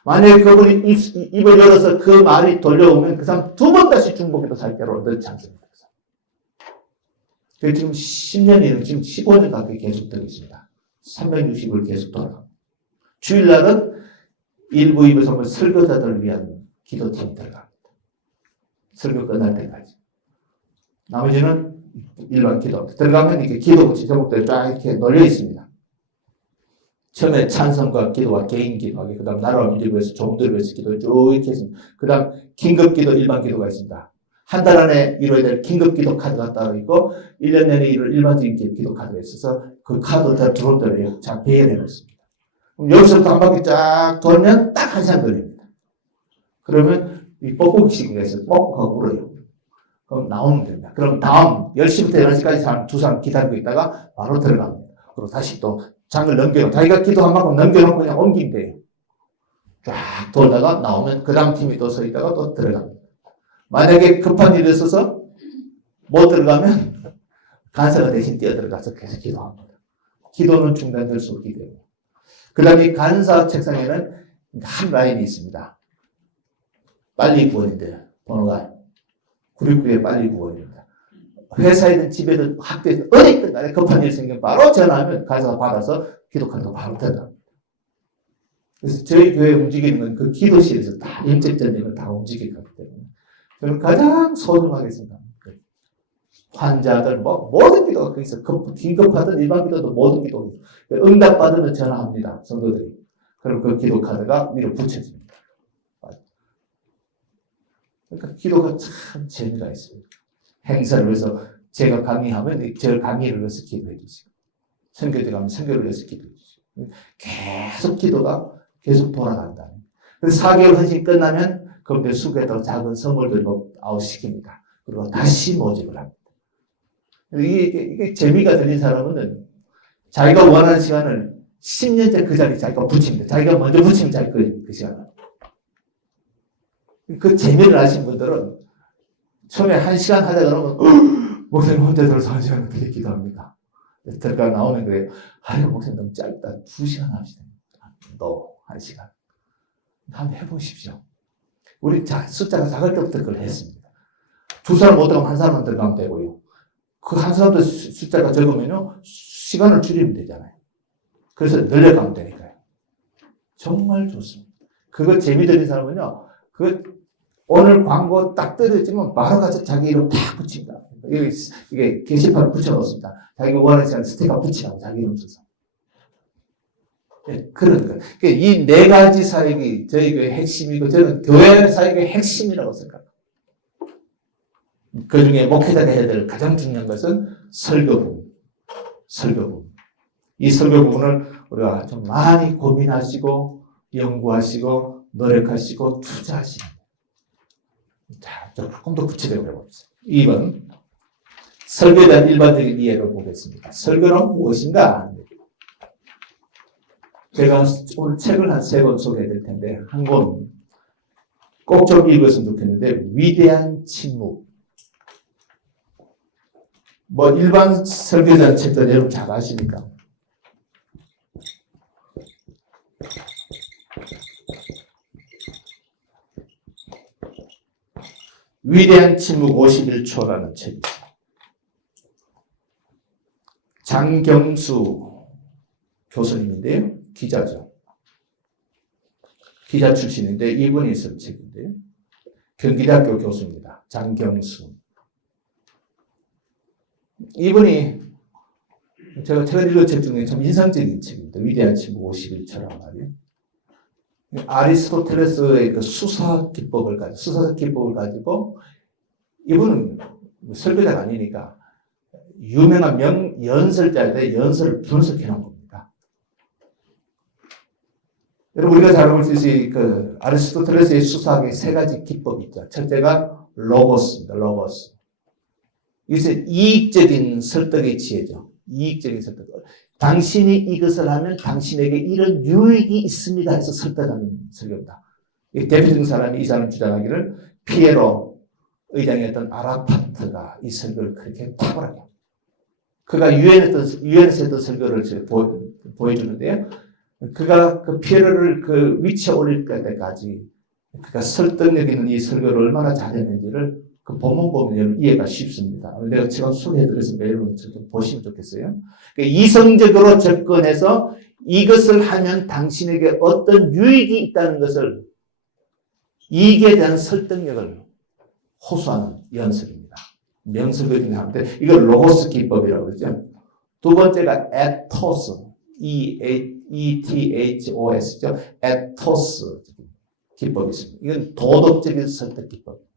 만약에 그분이 입을 열어서 그 말이 돌려오면 그 사람 2번 다시 중보기도 살게로 넣지 않습니다. 그게 지금 10년이, 지금 15년 가까이 계속되고 있습니다. 360을 계속 돌아갑니다. 주일날은 일부 입에서 설교자들을 위한 기도팀이 들어갑니다. 설교 끝날 때까지. 나머지는 일반 기도. 들어가면 이렇게 기도 제목들이 쫙 이렇게 놀려 있습니다. 처음에 찬성과 기도와 개인 기도하기, 그 다음 나라와 민족을 위해서 종들을 위해서 기도 쭉 이렇게 있습니다. 그 다음 긴급 기도, 일반 기도가 있습니다. 한 달 안에 이루어야 될 긴급 기도 카드가 따로 있고 1년 내내 이룰 일반적인 기도 카드가 있어서 그 카드 다 들어올 때를 잘 배열해 놓습니다. 그럼 여기서부터 한 바퀴 쫙 돌면 딱 1시간 걸립니다. 그러면 이 뻑뻑이 시기가 있어요. 뻑뻑하고 울어요. 그럼 나오면 됩니다. 그럼 다음 10시부터 11시까지 사람 2사람 기다리고 있다가 바로 들어갑니다. 그리고 다시 또 장을 넘겨놓고 자기가 기도한 만큼 넘겨놓고 그냥 옮기면 돼요. 쫙 돌다가 나오면 그 다음 팀이 또 서 있다가 또 들어갑니다. 만약에 급한 일이 있어서 못 들어가면 간사가 대신 뛰어들어가서 계속 기도합니다. 기도는 중단될 수 없기 때문에. 그 다음에 간사 책상에는 한 라인이 있습니다. 빨리 구원인데 번호가 969에 빨리 구원입니다. 회사에든 집에든 학교에든 어디든 간에 급한 일 생기면 바로 전화하면 간사가 받아서 기도 카드가 바로 된답니다. 그래서 저희 교회 움직이는 건 그 기도실에서 다 영적 전쟁을 다 움직이기 때문에 저는 가장 소중하게 생각합니다. 환자들 모든 기도가 거기서 긴급하든 일반 기도도 모든 기도 응답받으면 전화합니다. 성도들이. 그럼 그 기도 카드가 위로 붙여집니다. 그러니까 기도가 참 재미가 있습니다. 행사를 위해서 제가 강의하면 저 강의를 위해서 기도해 주시고 선교제 가면 선교를 위해서 기도해 주시고 계속 기도가 계속 돌아간다. 그래서 4개월 헌신이 끝나면 그런데 수고했다고 작은 선물들을 아웃시킵니다. 그리고 다시 모집을 합니다. 이게 재미가 들린 사람은 자기가 원하는 시간을 10년째 그 자리에 자기가 붙입니다. 자기가 먼저 붙이면 자기 그 시간을. 그 재미를 아신 분들은 처음에 1시간 하자 그러면 목사님 혼자 들어서 1시간 어떻게 기도합니까? 들어가 나오면 그래요. 아유 목사님 너무 짧다. 2시간 합시다. 너 1시간. 한번 해보십시오. 우리 숫자가 작을 때부터 그걸 했습니다. 2사람 못 들어가면 1사람만 들어가면 되고요. 그 한 사람도 숫자가 적으면요, 시간을 줄이면 되잖아요. 그래서 늘려가면 되니까요. 정말 좋습니다. 그거 재미들인 사람은요, 오늘 광고 딱 떨어지면 바로 가서 자기 이름 딱 붙입니다. 이게 게시판 붙여놓습니다. 자기가 원하는 시간 스티커 붙이라고 자기 이름 써서. 네, 그런 거예요. 이 4가지 사역이 저희 교회의 핵심이고, 저는 교회 사역의 핵심이라고 생각합니다. 그 중에 목회자가 해야 될 가장 중요한 것은 설교 부분. 이 설교 부분을 우리가 좀 많이 고민하시고, 연구하시고, 노력하시고, 투자하시는. 자, 조금 더 구체적으로 해봅시다. 2번. 설교에 대한 일반적인 이해를 보겠습니다. 설교는 무엇인가? 제가 오늘 책을 한 3권 소개해 드릴 텐데, 한 권 꼭 좀 읽었으면 좋겠는데, 위대한 침묵. 일반 설교에 대한 책들 여러분 잘 아시니까. 위대한 침묵 51초라는 책이 있어요. 장경수 교수님인데요. 기자죠. 기자 출신인데 이분이 쓴 책인데요. 경기대학교 교수입니다. 장경수. 이분이 제가 최근 읽은 책 중에 좀 인상적인 책입니다. 위대한 침묵 51초란 말이에요. 아리스토텔레스의 그 수사 기법을 가지고 이분은 설교자가 아니니까 유명한 연설자인데 연설을 분석해 놓은 겁니다. 여러분 우리가 잘 알고 있듯이 그 아리스토텔레스의 수사학의 3가지 기법이 있죠. 첫째가 로고스입니다. 로고스. 이것은 이익적인 설득의 지혜죠. 이익적인 설득. 당신이 이것을 하면 당신에게 이런 유익이 있습니다 해서 설득하는 설교입니다. 대표적인 사람이 이 사람 주장하기를 피에로 의장이었던 아라파트가 이 설교를 그렇게 탁월하게 그가 유엔에서 했던 설교를 보여주는데요. 그가 그 피에로를 그 위치에 올릴 때까지 그가 설득력 있는 이 설교를 얼마나 잘했는지를 그 본문 보면 이해가 쉽습니다. 내가 지금 소개해드렸으니까 여러분 좀 보시면 좋겠어요. 이성적으로 접근해서 이것을 하면 당신에게 어떤 유익이 있다는 것을 이익에 대한 설득력을 호소하는 연설입니다. 명설교진 하는데 이걸 로고스 기법이라고 그러죠. 두 번째가 에토스, E-T-H-O-S죠. 에토스 기법이 있습니다. 이건 도덕적인 설득 기법.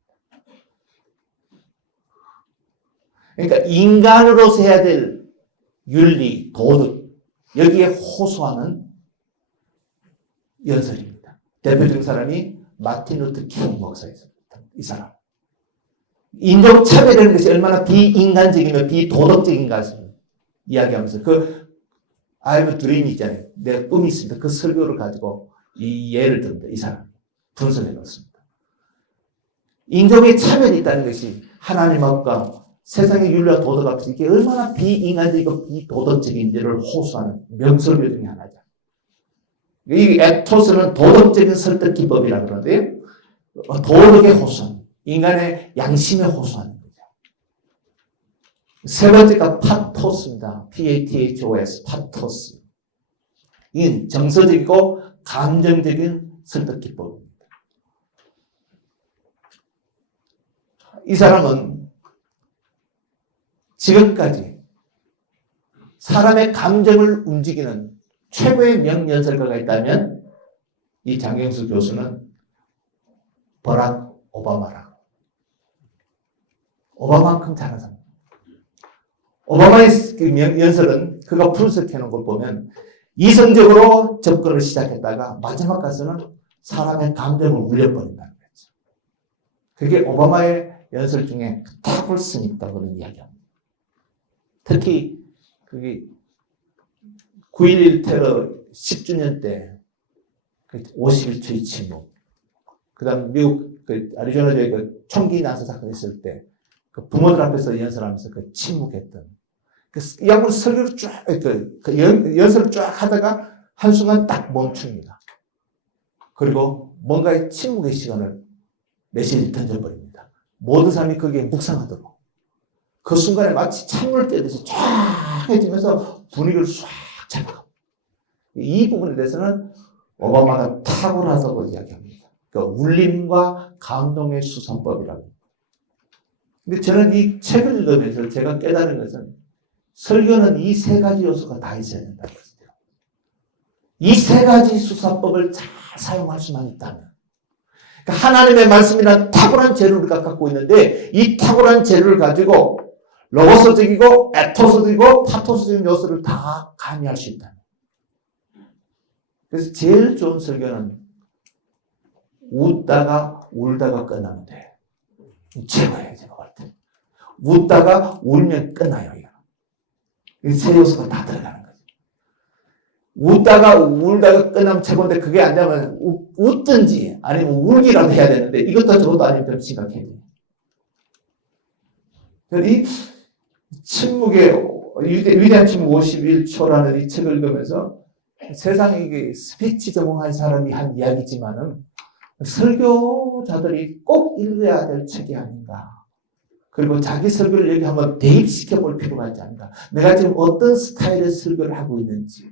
그러니까 인간으로서 해야 될 윤리, 도덕, 여기에 호소하는 연설입니다. 대표적인 사람이 마틴 루터 킹 목사였습니다. 이 사람. 인종차별이라는 것이 얼마나 비인간적이며 비도덕적인가를 이야기하면서 I have a dream 있잖아요. 내 꿈이 있습니다. 그 설교를 가지고 이 예를 듭니다. 이 사람. 분석해 놓습니다. 인종의 차별이 있다는 것이 하나님 앞과 세상의 윤리와 도덕 앞에서 이게 얼마나 비인간적이고 비도덕적인지를 호소하는 명설교 중에 하나죠. 이 에토스는 도덕적인 설득 기법이라고 그러는데요. 도덕의 호소하는, 인간의 양심의 호소하는 거죠. 세 번째가 파토스입니다. PATHOS, 파토스. 이건 정서적이고 감정적인 설득 기법입니다. 이 사람은 지금까지 사람의 감정을 움직이는 최고의 명연설가가 있다면 이 장경수 교수는 버락 오바마라고. 오바마만큼 잘하는 사람. 오바마의 그 연설은 그가 분석해놓은 걸 보면 이성적으로 접근을 시작했다가 마지막 가서는 사람의 감정을 울려버린다는 거죠. 그게 오바마의 연설 중에 탑을 쓰니까 그런 이야기합니다. 특히 그게 9.11 테러 10주년 때 51초의 침묵, 그 다음 미국 그 애리조나주에 그 총기 난사 사건 있을 때 그 부모들 앞에서 연설하면서 그 침묵했던 이 양반 설교를 쫙, 연설을 쫙 하다가 한순간 딱 멈춥니다. 그리고 뭔가의 침묵의 시간을 메시지를 던져버립니다. 모든 사람이 거기에 묵상하도록. 그 순간에 마치 찬물 떼듯이 쫙 해지면서 분위기를 쫙 잡아갑니다. 이 부분에 대해서는 오바마가 탁월하다고 이야기합니다. 그러니까 울림과 감동의 수선법이라고. 근데 저는 이 책을 읽으면서 제가 깨달은 것은 설교는 이 세 가지 요소가 다 있어야 된다는 것이죠. 이 세 가지 수사법을 잘 사용할 수만 있다면. 그러니까 하나님의 말씀이란 탁월한 재료를 갖고 있는데 이 탁월한 재료를 가지고 로고스적이고 에토스적이고 파토스적인 요소를 다 가미할 수 있다. 그래서 제일 좋은 설교는 웃다가 울다가 끝나면 돼. 최고예요, 제가 볼 때. 웃다가 울면 끝나요, 이거. 이 세 요소가 다 들어가는 거죠. 웃다가 울다가 끝나면 최고인데 그게 안 되면 웃든지 아니면 울기라도 해야 되는데 이것도 저것도 아니면 좀 심각해요. 이 침묵의 위대한 침묵 51초라는 이 책을 읽으면서 세상에 이게 스피치 전공한 사람이 한 이야기지만은 설교자들이 꼭 읽어야 될 책이 아닌가. 그리고 자기 설교를 여기 한번 대입시켜 볼 필요가 있지 않은가. 내가 지금 어떤 스타일의 설교를 하고 있는지.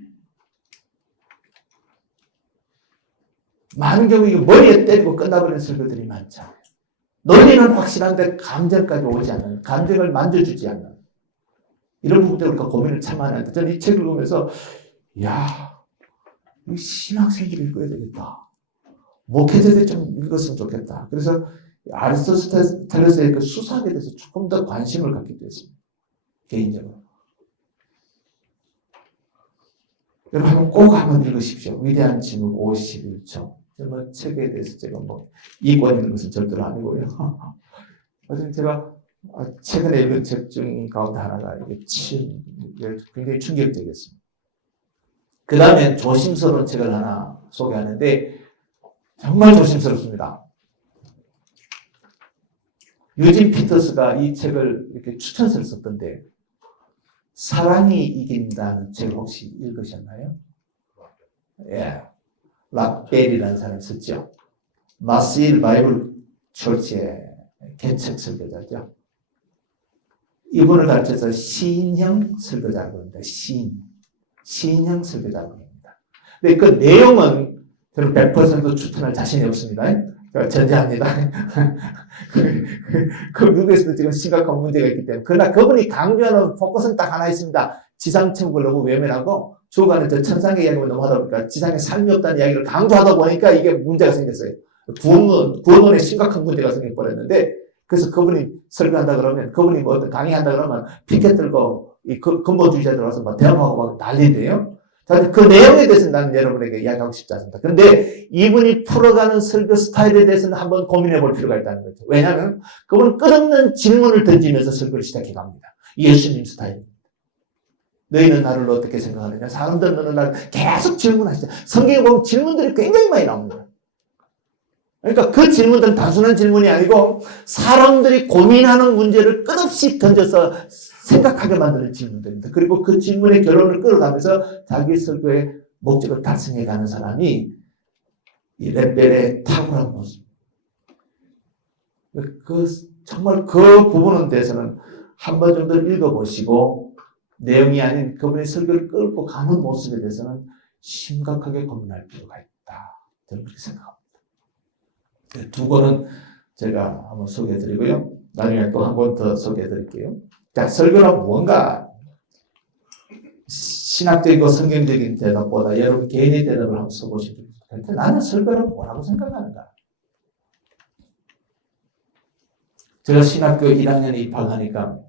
많은 경우 머리에 때리고 끝나버리는 설교들이 많잖아요. 논리는 확실한데 감정까지 오지 않는, 감정을 만져주지 않는 이런 부분들 우리가 고민을 참 많이 하는데 저는 이 책을 보면서 야, 이 신학생들이 읽어야 되겠다. 목회자들이 좀 읽었으면 좋겠다. 그래서 아리스토텔레스의 그 수사에 대해서 조금 더 관심을 갖게 됐습니다. 개인적으로. 여러분 꼭 한번 읽으십시오. 위대한 침묵 51초. 정말 책에 대해서 제가 이권 읽는 것은 절대로 아니고요. 하여튼 제가 최근에 읽은 책 중 가운데 하나가 굉장히 충격적이었습니다. 그 다음에 조심스러운 책을 하나 소개하는데 정말 조심스럽습니다. 유진 피터스가 이 책을 이렇게 추천서를 썼던데 사랑이 이긴다는 책을 혹시 읽으셨나요? 예. 락벨이라는 사람이 썼죠. 마시일 바이블 철치의 개척 설교자죠. 이분을 가르쳐서 시인형 설교자라고 합니다. 시인형 설교자라고 합니다. 근데 그 내용은 저는 100% 추천할 자신이 없습니다. 전제합니다. 그 미국에서도 지금 심각한 문제가 있기 때문에. 그러나 그분이 강조하는 포커스는 딱 하나 있습니다. 지상천국을 너무 외면하고 주어가는 저 천상의 이야기만 너무 하다 보니까 지상에 삶이 없다는 이야기를 강조하다 보니까 이게 문제가 생겼어요. 구원론에 심각한 문제가 생겨버렸는데 그래서 그분이 설교한다 그러면 그분이 뭐 어떤 강의한다 그러면 피켓 들고 이 근본주의자들 와서 막 대화하고 막 난리인데요. 그 내용에 대해서는 나는 여러분에게 이야기하고 싶지 않습니다. 그런데 이분이 풀어가는 설교 스타일에 대해서는 한번 고민해 볼 필요가 있다는 거죠. 왜냐하면 그분은 끝없는 질문을 던지면서 설교를 시작해 갑니다. 예수님 스타일입니다. 너희는 나를 어떻게 생각하느냐? 사람들은 너는 나를 계속 질문하시죠. 성경에 보면 질문들이 굉장히 많이 나옵니다. 그러니까 그 질문들은 단순한 질문이 아니고 사람들이 고민하는 문제를 끝없이 던져서 생각하게 만드는 질문들입니다. 그리고 그 질문의 결론을 끌어가면서 자기 설교의 목적을 달성해가는 사람이 이 렛벨의 탁월한 모습. 정말 그 부분에 대해서는 한 번 정도 읽어보시고 내용이 아닌 그분의 설교를 끌고 가는 모습에 대해서는 심각하게 고민할 필요가 있다. 저는 그렇게 생각합니다. 두 권은 제가 한번 소개해드리고요. 나중에 또 한 번 더 소개해드릴게요. 자, 설교란 뭔가? 신학적이고 성경적인 대답보다 여러분 개인의 대답을 한번 써보시면 좋겠는데 나는 설교란 뭐라고 생각하는가? 제가 신학교 1학년에 입학하니까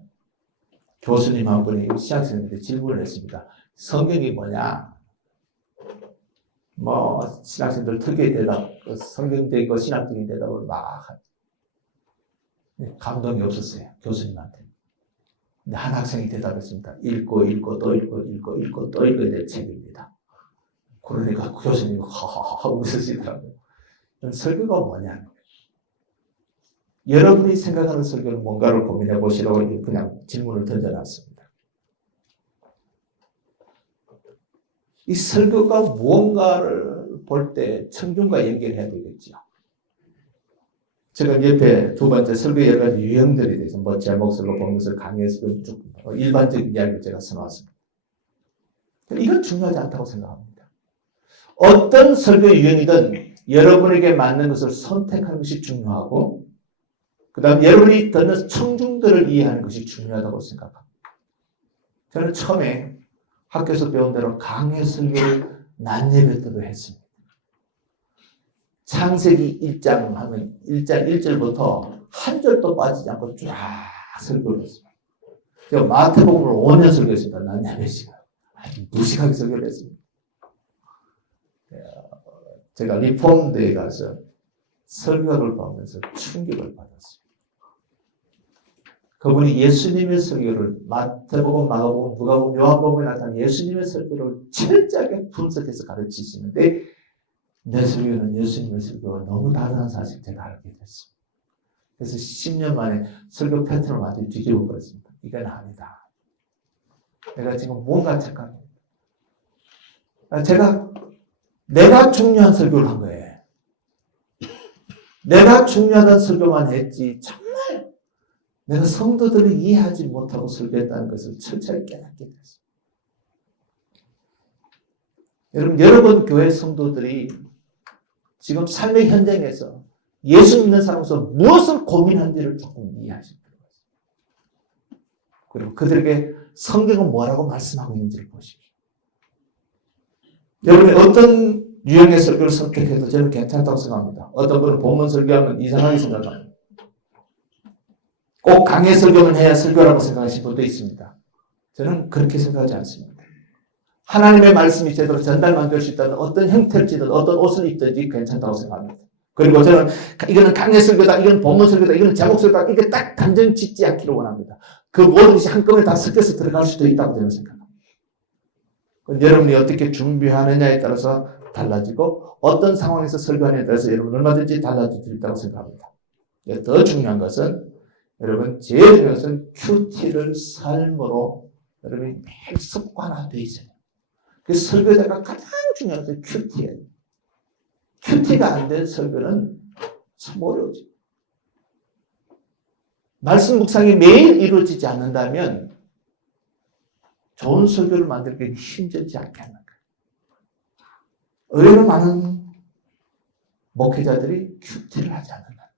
교수님 한 분이 신학생들한테 질문을 했습니다. 성경이 뭐냐? 신학생들 특유의 대답, 성경적이고 신학적인 대답을 막 감동이 없었어요. 교수님한테. 근데 한 학생이 대답했습니다. 읽고 또 읽고 또 읽어야 될 책입니다. 그러니까 교수님이 하하하 웃으시더라고요. 설교가 뭐냐? 여러분이 생각하는 설교는 뭔가를 고민해 보시라고 그냥 질문을 던져놨습니다. 이 설교가 무언가를 볼 때 청중과 연결해야 되겠죠. 제가 옆에 두 번째 설교 여러 가지 유형들에 대해서 제 목소리로 보면서 강의에서 쭉 일반적인 이야기를 제가 써놨습니다. 이건 중요하지 않다고 생각합니다. 어떤 설교 유형이든 여러분에게 맞는 것을 선택하는 것이 중요하고 그 다음 여러분이 듣는 청중들을 이해하는 것이 중요하다고 생각합니다. 저는 처음에 학교에서 배운 대로 강해 설교를 낮 예배 때도 했습니다. 창세기 1장 하면 1장 1절부터 한 절도 빠지지 않고 쫙 설교를 했습니다. 제가 마태복음을 5년 설교했습니다. 낮 예배 시간. 아주 무식하게 설교를 했습니다. 제가 리폼대에 가서 설교를 보면서 충격을 받았습니다. 그분이 예수님의 설교를 마태복음, 마가복음, 누가복음, 요한복음에 나타난 예수님의 설교를 철저하게 분석해서 가르치시는데 내 설교는 예수님의 설교와 너무 다르다는 사실을 제가 알게 됐습니다. 그래서 10년 만에 설교 패턴을 완전히 뒤집어 버렸습니다. 이건 아니다. 내가 지금 뭔가 착각합니다. 내가 중요한 설교를 한 거예요. 내가 중요하다는 설교만 했지 정말 내가 성도들을 이해하지 못하고 설교했다는 것을 철저히 깨닫게 됐습니다. 여러분 교회 성도들이 지금 삶의 현장에서 예수 믿는 사람으로서 무엇을 고민하는지를 조금 이해하실 필요가 있습니다. 그리고 그들에게 성경은 뭐라고 말씀하고 있는지를 보십시오. 여러분이 어떤 유형의 설교를 선택해도 저는 괜찮다고 생각합니다. 어떤 분은 본문 설교하면 이상하게 생각합니다. 꼭 강의 설교만 해야 설교라고 생각하시는 분도 있습니다. 저는 그렇게 생각하지 않습니다. 하나님의 말씀이 제대로 전달만 될 수 있다면 어떤 형태일지든 어떤 옷을 입든지 괜찮다고 생각합니다. 그리고 저는 이거는 강의 설교다, 이건 본문 설교다, 이건 제목 설교다, 이게 딱 단정 짓지 않기를 원합니다. 그 모든 것이 한꺼번에 다 섞여서 들어갈 수도 있다고 저는 생각합니다. 여러분이 어떻게 준비하느냐에 따라서 달라지고 어떤 상황에서 설교하느냐에 따라서 여러분 얼마든지 달라질 수 있다고 생각합니다. 더 중요한 것은 여러분 제일 중요한 것은 큐티를 삶으로 여러분이 매일 습관화되어 있어요. 그 설교자가 가장 중요한 것은 큐티예요. 큐티가 안 된 설교는 참 어려워요. 말씀 묵상이 매일 이루어지지 않는다면 좋은 설교를 만들기 힘들지 않게 하는 거예요. 의외로 많은 목회자들이 큐티를 하지 않는다.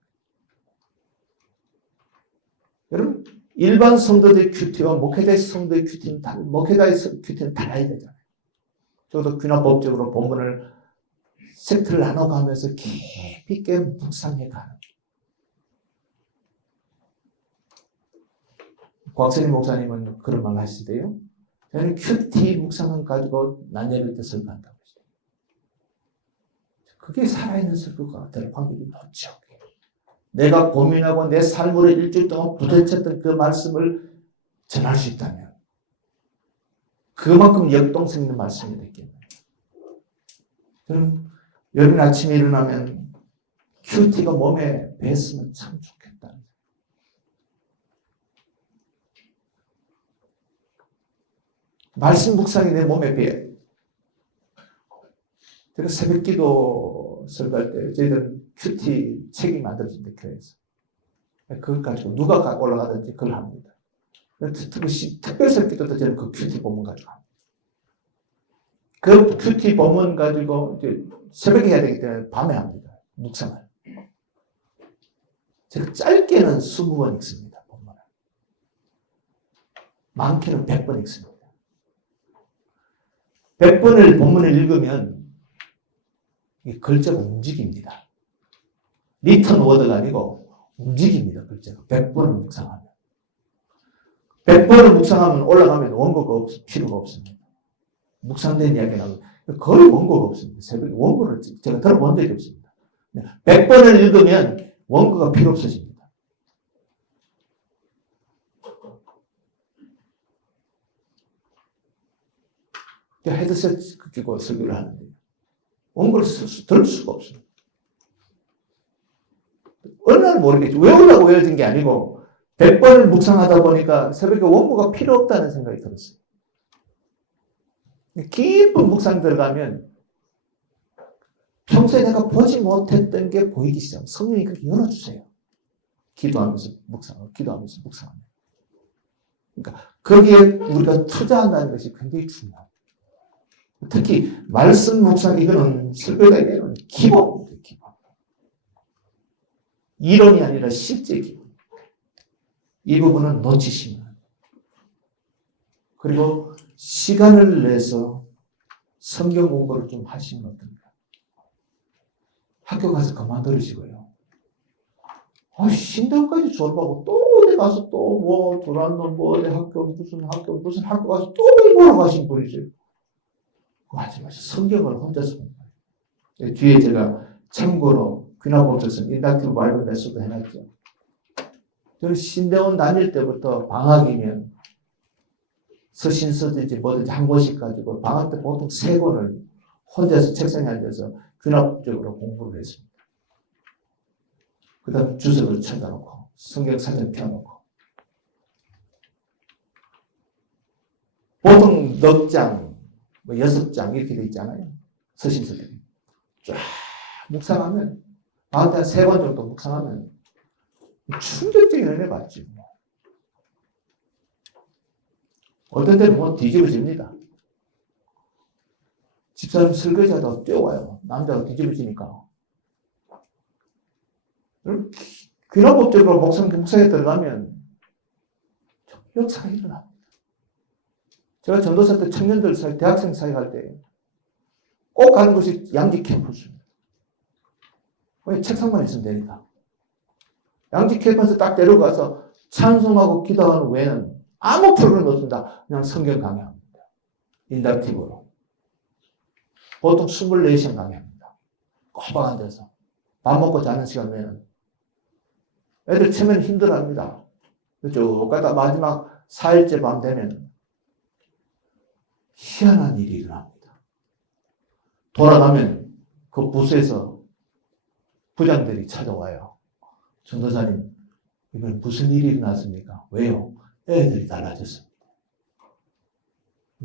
여러분, 일반 성도들의 큐티와 목회자의 성도의 큐티는 목회자의 큐티는 달라야 되잖아요. 저도 귀납법적으로 본문을 섹트를 나눠가면서 깊이 있게 묵상해 가는. 곽선희 목사님은 그런 말 하시대요. 저는 큐티 묵상을 가지고 낮예배 때 설교한다고 했어요. 그게 살아있는 설교가 될 확률이 높죠. 내가 고민하고 내 삶으로 일주일 동안 부딪혔던 그 말씀을 전할 수 있다면 그만큼 역동성 있는 말씀이 됐겠네요. 저는 여러분 아침에 일어나면 큐티가 몸에 배했으면 참 좋겠다. 말씀 묵상이 내 몸에 배해. 제가 새벽 기도 설교할 때 저희들은 큐티 책이 만들어진대, 교회에서. 그걸 가지고 누가 올라가든지 그걸 합니다. 특별 설교도 저는 그 큐티 본문 가지고 합니다. 그 큐티 본문 가지고 이제 새벽에 해야 되기 때문에 밤에 합니다. 묵상을. 제가 짧게는 20번 읽습니다. 본문을. 많게는 100번 읽습니다. 100번을 본문을 읽으면 이 글자가 움직입니다. 리턴 워드가 아니고 움직입니다. 글자가. 100번을 묵상하면. 100번을 묵상하면 올라가면 원고가 필요가 없습니다. 묵상된 이야기 나오면 거의 원고가 없습니다. 새벽에 원고를 제가 들어본 적이 없습니다. 100번을 읽으면 원고가 필요 없어집니다. 헤드셋 끼고 설교를 하는데 원고를 들을 수가 없습니다. 어느 날 모르겠죠. 외우려고 외워진 게 아니고 100번을 묵상하다 보니까 새벽에 원고가 필요 없다는 생각이 들었어요. 깊은 묵상 들어가면 평소에 내가 보지 못했던 게 보이기 시작합니다. 성령이 그렇게 열어주세요. 기도하면서 묵상하고 기도하면서 묵상합니다. 그러니까 거기에 우리가 투자한다는 것이 굉장히 중요합니다. 특히 말씀 묵상 이거는 설교자에게는 기본입니다. 기본. 이론이 아니라 실제 기본. 이 부분은 놓치시면 합니다. 그리고 시간을 내서 성경 공부를 좀 하시면 어떨까? 학교 가서 그만 들으시고요. 신대원까지 졸업하고 또 어디 가서 또 뭐 도란노 뭐 어디 학교 무슨 학교 가서 또 공부하러 가신 분이세요. 그거 하지 마세요. 성경을 혼자서 공부해요. 뒤에 제가 참고로 귀나법조선 인덕티브 바이블 메소드 해놨죠. 저는 신대원 다닐 때부터 방학이면 서신서든지 뭐든지 한 권씩 가지고 방학 때 보통 3권을 혼자서 책상에 앉아서 귀납적으로 공부를 했습니다. 그 다음 주석을 찾아놓고 성경 사전 펴놓고 보통 넉 장, 6장 이렇게 돼 있잖아요. 서신서들이. 쫙 묵상하면 방학 때 한 3권 정도 묵상하면 충격적인 은혜 받지. 어떤 때는 뭐 뒤집어집니다. 집사람 설거지하다가 뛰어와요. 남자가 뒤집어지니까. 귀납법적으로 묵상에 들어가면 역사가 일어납니다. 제가 전도사 때 청년들 사이, 대학생 사이 할 때 꼭 가는 곳이 양지 캠퍼스입니다. 거기 책상만 있으면 되니까. 양지 캠퍼스 딱 데려가서 찬송하고 기도하는 외에는 아무 프로그램 없습니다. 그냥 성경 강의합니다. 인덕티브로. 보통 24시간 강의합니다. 꼬박 앉아서. 밥 먹고 자는 시간 외에는. 애들 처음에는 힘들어합니다. 쭉 가다 마지막 4일째 밤 되면 희한한 일이 일어납니다. 돌아가면 그 부서에서 부장들이 찾아와요. 전도사님, 이번 무슨 일이 일어났습니까? 왜요? 애들이 달라졌습니다.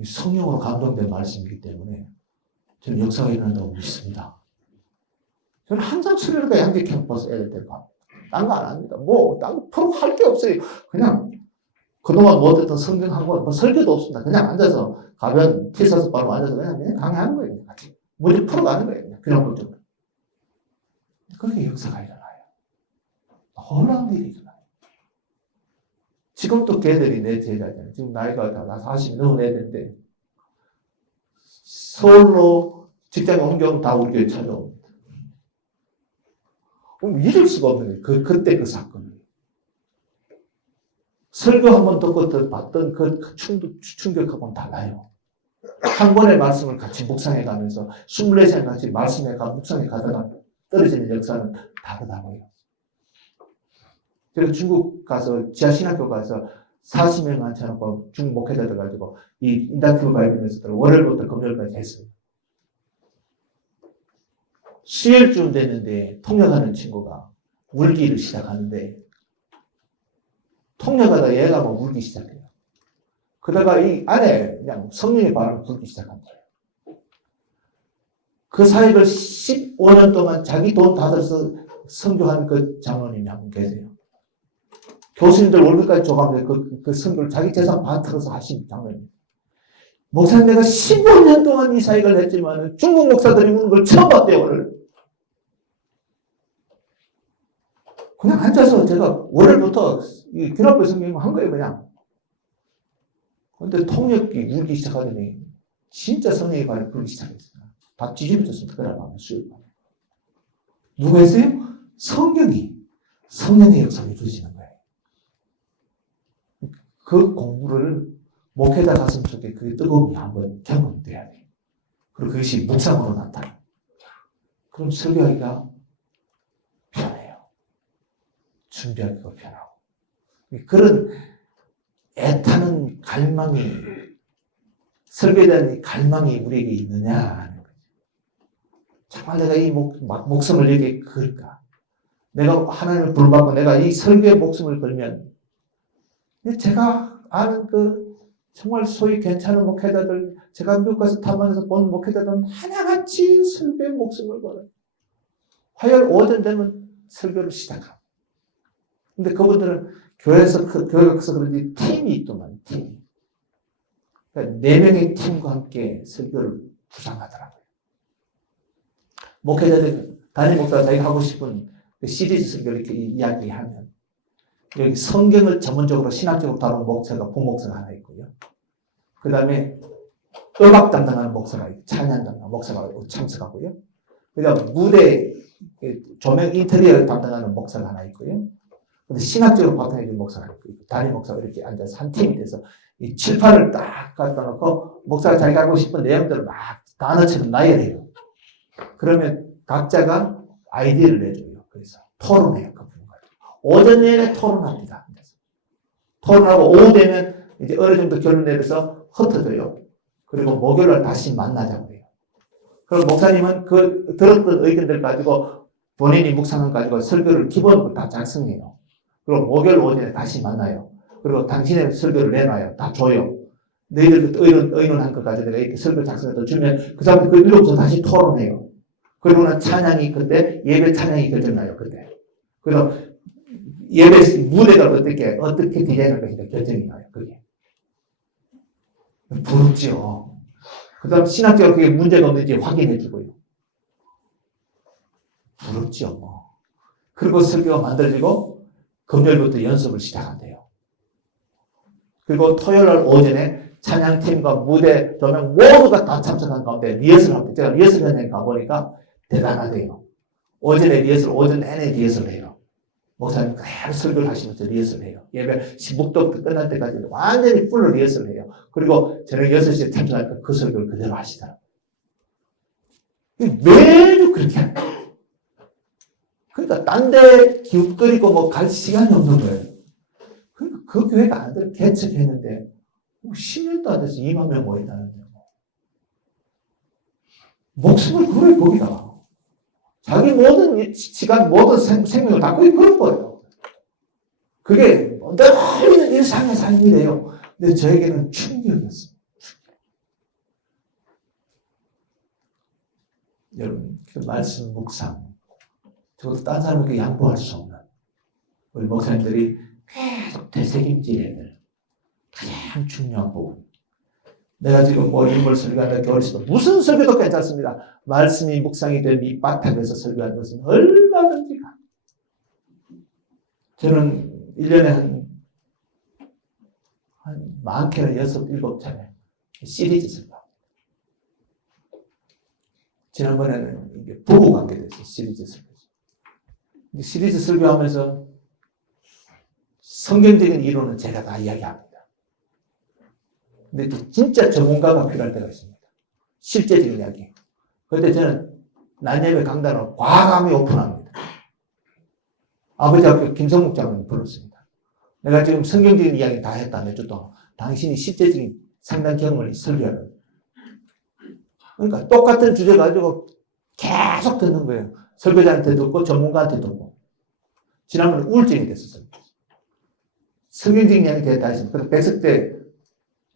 성령으로 감동된 말씀이기 때문에 저는 역사가 일어난다고 믿습니다. 저는 항상 수련회가 양재 캠퍼스 애들 데리고 갑니다. 딴 거 안 합니다. 딴 거 할 게 없어요. 그냥 그동안 못했던 성경 한 권, 설교도 없습니다. 그냥 앉아서 가면 티셔츠 바로 앉아서 그냥 강의하는 거예요. 같이. 무지 풀어가는 거예요. 그냥 볼적으로. 그렇게 역사가 일어나요. 놀라운 일이 일어나요. 지금도 걔들이 내 제자잖아요. 지금 나이가 다 40 넘은 애들인데 서울로 직장에 옮겨오면 다 우리 교회 찾아옵니다. 믿을 수가 없는 거예요. 그때 그 사건을. 설교 한 번 듣고 봤던 그 충격하고는 달라요. 한 번의 말씀을 같이 묵상해 가면서 24시간 같이 말씀에 묵상해 가다가 떨어지는 역사는 다르다고요. 제가 중국 가서 지하신학교 가서 40명 앉혀놓고 중국 목회자들 가지고 이 인덕티브 바이블 메소드를 월요일부터 금요일까지 했어요. 수요일쯤 됐는데 통역하는 친구가 울기를 시작하는데 통역하다 얘가 막 울기 시작해요. 그러다가 이 안에 그냥 성령의 바람을 불기 시작한 거예요. 그 사역을 15년 동안 자기 돈 다 들어서 선교한 그 장로님이 한 분 계세요. 교수님들 월급까지 줘가면서 그 선교를 자기 재산 반 털어서 하신 장로님. 목사님, 내가 15년 동안 이 사역을 했지만 중국 목사들이 우는 걸 처음 봤대요, 오늘. 그냥 앉아서 제가 월요일부터 이 기록부 성경을 한 거예요, 그냥. 근데 통역이 울기 시작하더니 진짜 성령의 발을 불기 시작했어요. 다 뒤집어졌습니다. 그날 밤에 수요일 밤에. 누가 했어요? 성경이 성령의 역사를 주시는 거예요. 그 공부를 목회자 가슴 속에 그 뜨거움이 한번 경험돼야 돼요. 그리고 그것이 묵상으로 나타나요. 그럼 설교하기가 편해요. 준비하기가 편하고. 그런 애타는 갈망이, 설교에 대한 갈망이 우리에게 있느냐 하는 거죠. 정말 내가 이 목숨을 여기에 걸까? 내가 하나님을 부름받고 내가 이 설교에 목숨을 걸면 제가 아는 정말 소위 괜찮은 목회자들, 제가 미국 가서 탐방해서 본 목회자들은 하나같이 설교에 목숨을 걸어요. 화요일 오전 되면 설교를 시작하고. 근데 그분들은 교회에서 그런지 팀이 있더만, 팀이. 그러니까 4명의 팀과 함께 설교를 구상하더라고요. 목회자들, 담임 목사가 자기가 하고 싶은 그 시리즈 설교를 이렇게 이야기하면, 여기 성경을 전문적으로 신학적으로 다루는 목사가 부목사가 하나 있고요. 그 다음에 음악 담당하는 목사가 있고, 찬양 담당하는 목사가 참석하고요. 그 다음 무대, 조명 인테리어를 담당하는 목사가 하나 있고요. 근데 신학적으로 바탕해준 목사가 있고, 담임 목사가 이렇게 앉아서 한 팀이 돼서 이 칠판을 딱 갖다 놓고 목사가 자기가 하고 싶은 내용들을 막 단어처럼 나열해요. 그러면 각자가 아이디어를 내줘요. 그래서 토론해요. 오전 내내 토론합니다. 토론하고 오후 되면 이제 어느 정도 결론 내려서 흩어져요. 그리고 목요일날 다시 만나자고 해요. 그럼 목사님은 그 들었던 의견들 가지고 본인이 묵상을 가지고 설교를 기본으로 다 작성해요. 그리고 목요일 오전에 다시 만나요. 그리고 당신의 설교를 내놔요. 다 줘요. 너희들 의논한 것 가지고 내가 이렇게 설교 작성해서 주면 그 사람들 그 읽고서 다시 토론해요. 그리고는 찬양이 그때 예배 찬양이 결정나요. 그때. 그래서 예배 무대가 어떻게 디자인할 것인가 결정이 나요. 그게. 부럽죠. 그 다음 신학적으로 그게 문제가 없는지 확인해 주고요. 부럽죠. 그리고 설교가 만들어지고 금요일부터 연습을 시작한대요. 그리고 토요일날 오전에 찬양팀과 무대 조명 모두가 다 참석한 가운데 리허설을 합니다. 제가 리허설 현장에 가보니까 대단하대요. 오전에 리허설, 오전 내내 리허설을 해요. 목사님 그대로 설교를 하시면서 리허설을 해요. 예배 묵독 끝날 때까지 완전히 풀로 리허설을 해요. 그리고 저녁 6시에 참석하니까 그 설교를 그대로 하시더라고요. 매주 그렇게 합니다. 그러니까 딴 데 기웃거리고 뭐 갈 시간이 없는 거예요. 그러니까 그 교회가 아들 개척했는데 10년도 안 돼서 2만 명 모인다는데 목숨을 걸어요 거기다. 자기 모든 시간, 모든 생명을 다 거기 걸을 거예요. 그게 늘 있는 일상의 삶이래요. 근데 저에게는 충격이었어요. 여러분, 그 말씀 묵상. 저것도 딴 사람에게 양보할 수 없는 우리 목사님들이 계속 되새김질해야 될 가장 중요한 부분. 내가 지금 뭐 인물 설교한다, 교리서도 무슨 설교도 괜찮습니다. 말씀이 묵상이 된 밑바닥에서 설교하는 것은 얼마든지 가. 저는 1년에 한 많게는 6, 7차례 시리즈 설교합니다. 지난번에는 이게 부부 관계에 대해서 시리즈 설교. 시리즈 설교하면서 성경적인 이론은 제가 다 이야기합니다. 근데 진짜 전문가가 필요할 때가 있습니다. 실제적인 이야기. 그때 저는 난예배 강단을 과감히 오픈합니다. 아버지 학교 김성묵 장로님 불렀습니다. 내가 지금 성경적인 이야기 다 했다. 몇 주 동안. 당신이 실제적인 상당 경험을 설교하는. 그러니까 똑같은 주제 가지고 계속 듣는 거예요. 설교자한테 듣고 전문가한테 듣고. 지난번에 우울증이 됐었어요. 성경적인 이야기 다 했습니다. 그래서 백석 때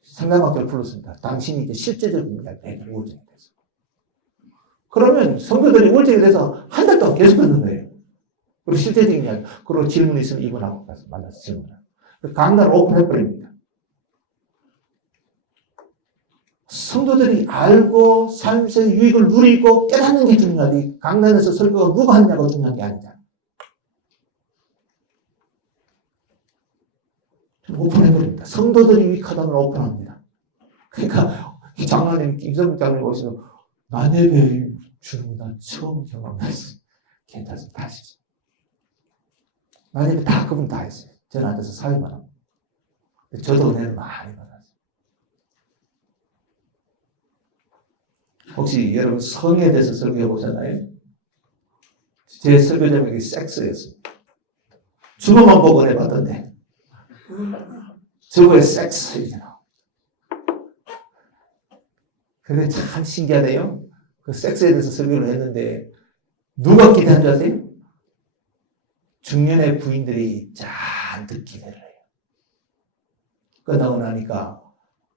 성경학교를 불렀습니다. 당신이 이제 실제적인 이야기 우울증이 됐어요. 그러면 성도들이 우울증이 돼서 한 달 동안 계속 듣는 거예요. 그리고 실제적인 이야기. 그리고 질문이 있으면 이분하고 가서 만나서 질문을. 강단을 오픈해버립니다. 성도들이 알고 삶에서 유익을 누리고 깨닫는 게 중요하지. 강단에서 설교가 누가 하느냐가 중요한 게 아니잖아. 오픈해버립니다. 성도들이 유익하다면 오픈합니다. 그러니까 이 장로님, 김성국 장로님 오시면 난 예배 주는 거 난 처음 경험했어. 괜찮습니다. 다 하시죠. 난 예배 다 그분 다 했어요. 저는 앉아서 사회만 합니다. 저도 은혜를 많이 받았어요. 혹시 여러분 성에 대해서 설교해 보셨나요? 제 설교 제목이 섹스였어요. 주보만 보고 은혜 받던데. 주보에 섹스 이게 나와. 그게 참 신기하대요. 그 섹스에 대해서 설교를 했는데 누가 기대한 줄 아세요? 중년의 부인들이 잔뜩 기대를 해요. 끝나고 나니까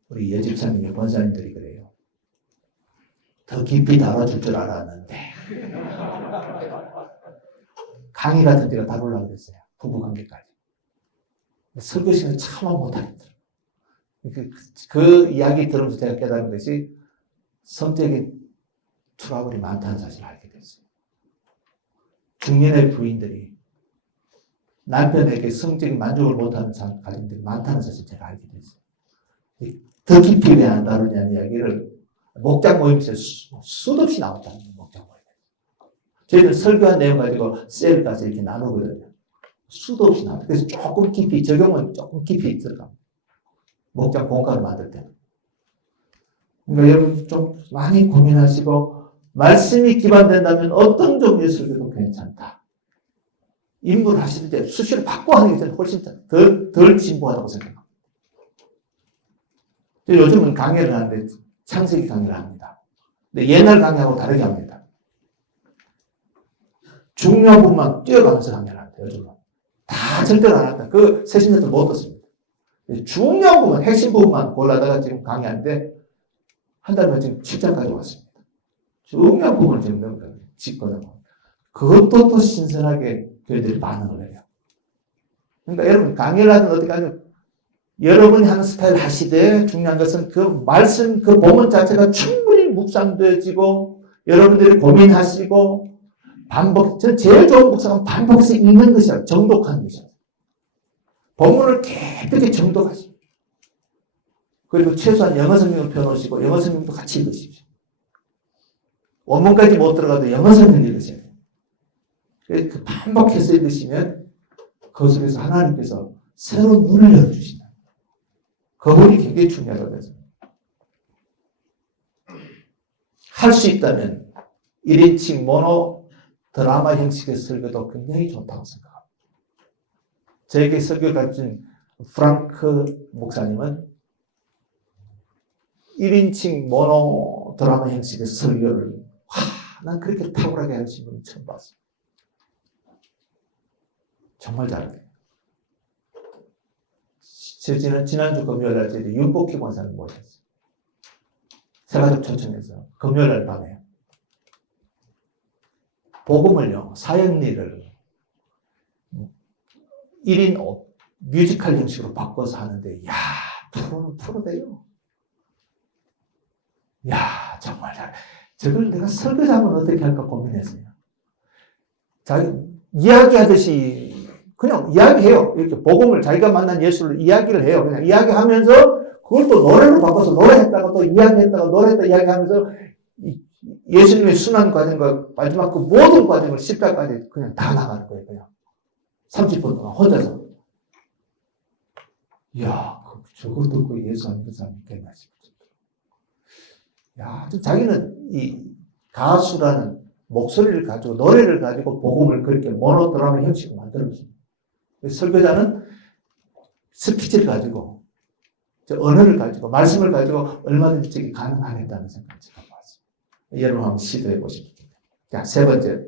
우리 여집사님이 권사님들이 그래요. 더 깊이 다뤄줄 줄 알았는데 강의 같은 데가 다루려고 그랬어요. 부부관계까지. 설교 시간에 참아 못하겠더라고요. 그 이야기 들으면서 제가 깨달은 것이 성적인 트러블이 많다는 사실을 알게 됐어요. 중년의 부인들이 남편에게 성적인 만족을 못하는 가정들이 많다는 사실을 제가 알게 됐어요. 더 깊이 왜 안 다루냐는 이야기를 목장 모임에서 수도 없이 나왔다는 거예요. 목장 모임. 저희는 설교한 내용 가지고 셀 가서 이렇게 나누거든요. 수도 없이 나와요. 그래서 조금 깊이, 적용은 조금 깊이 들어갑니다. 목장 공과를 만들 때는. 그러니까 여러분 좀 많이 고민하시고, 말씀이 기반된다면 어떤 종류의 설교도 괜찮다. 인물 하실 때 수시로 바꿔 하는 게 저는 훨씬 덜 진보하다고 생각합니다. 요즘은 강의를 하는데 창세기 강의를 합니다. 근데 옛날 강의하고 다르게 합니다. 중요한 부분만 뛰어가면서 강의를 합니다. 요즘은. 다 절대로 안 한다. 그 세신자들 못 듣습니다. 중요한 부분, 핵심 부분만 골라다가 지금 강의하는데 한 달만 지금 7장까지 왔습니다. 중요한 부분을 지금 넘겨요. 짚거든요. 그것도 또 신선하게 교회들이 반응을 해요. 그러니까 여러분 강의를 하든 어떻게 하든 여러분이 하는 스타일 하시되 중요한 것은 그 말씀, 그 본문 자체가 충분히 묵상되어지고 여러분들이 고민하시고 전 제일 좋은 묵상은 반복해서 읽는 것이야. 정독하는 것이야. 본문을 깨끗이 정독하시고 그리고 최소한 영어 성경을 펴놓으시고 영어 성경도 같이 읽으십시오. 원문까지 못 들어가도 영어 성경 읽으셔야 돼요. 그 반복해서 읽으시면 그 속에서 하나님께서 새로운 눈을 열어주신다. 그 부분이 굉장히 중요하다고 해서 할 수 있다면 1인칭 모노 드라마 형식의 설교도 굉장히 좋다고 생각합니다. 저에게 설교를 가르친 프랑크 목사님은 1인칭 모노 드라마 형식의 설교를 난 그렇게 탁월하게 하신 분은 처음 봤어요. 정말 잘해요. 지난주 금요일날 저희 윤복희 권사님 모셨어요. 새가족 초청해서 금요일날 밤에 복음을요, 사형리를 1인 뮤지컬 형식으로 바꿔서 하는데, 야, 프로는 프로돼요. 야, 정말 잘. 저걸 내가 설교자면 어떻게 할까 고민했어요. 자기 이야기하듯이 그냥 이야기해요. 이렇게 복음을 자기가 만난 예수를 이야기를 해요. 그냥 이야기하면서 그걸 또 노래로 바꿔서 노래했다가 또 이야기했다가 노래했다가 이야기하면서 예수님의 순환 과정과 마지막 그 모든 과정을 십자가까지 그냥 다 나가는 거예요. 그냥 30분 동안 혼자서. 이야, 저거 듣고 예수 안 믿는 사람 있겠나 싶죠. 야, 자기는 이 가수라는 목소리를 가지고 노래를 가지고 복음을 그렇게 모노드라마 형식으로 만들었습니다. 설교자는 스피치를 가지고 언어를 가지고 말씀을 가지고 얼마든지 저게 가능하겠다는 생각을 제가 봤습니다. 여러분 한번 시도해 보십시오. 자, 세 번째.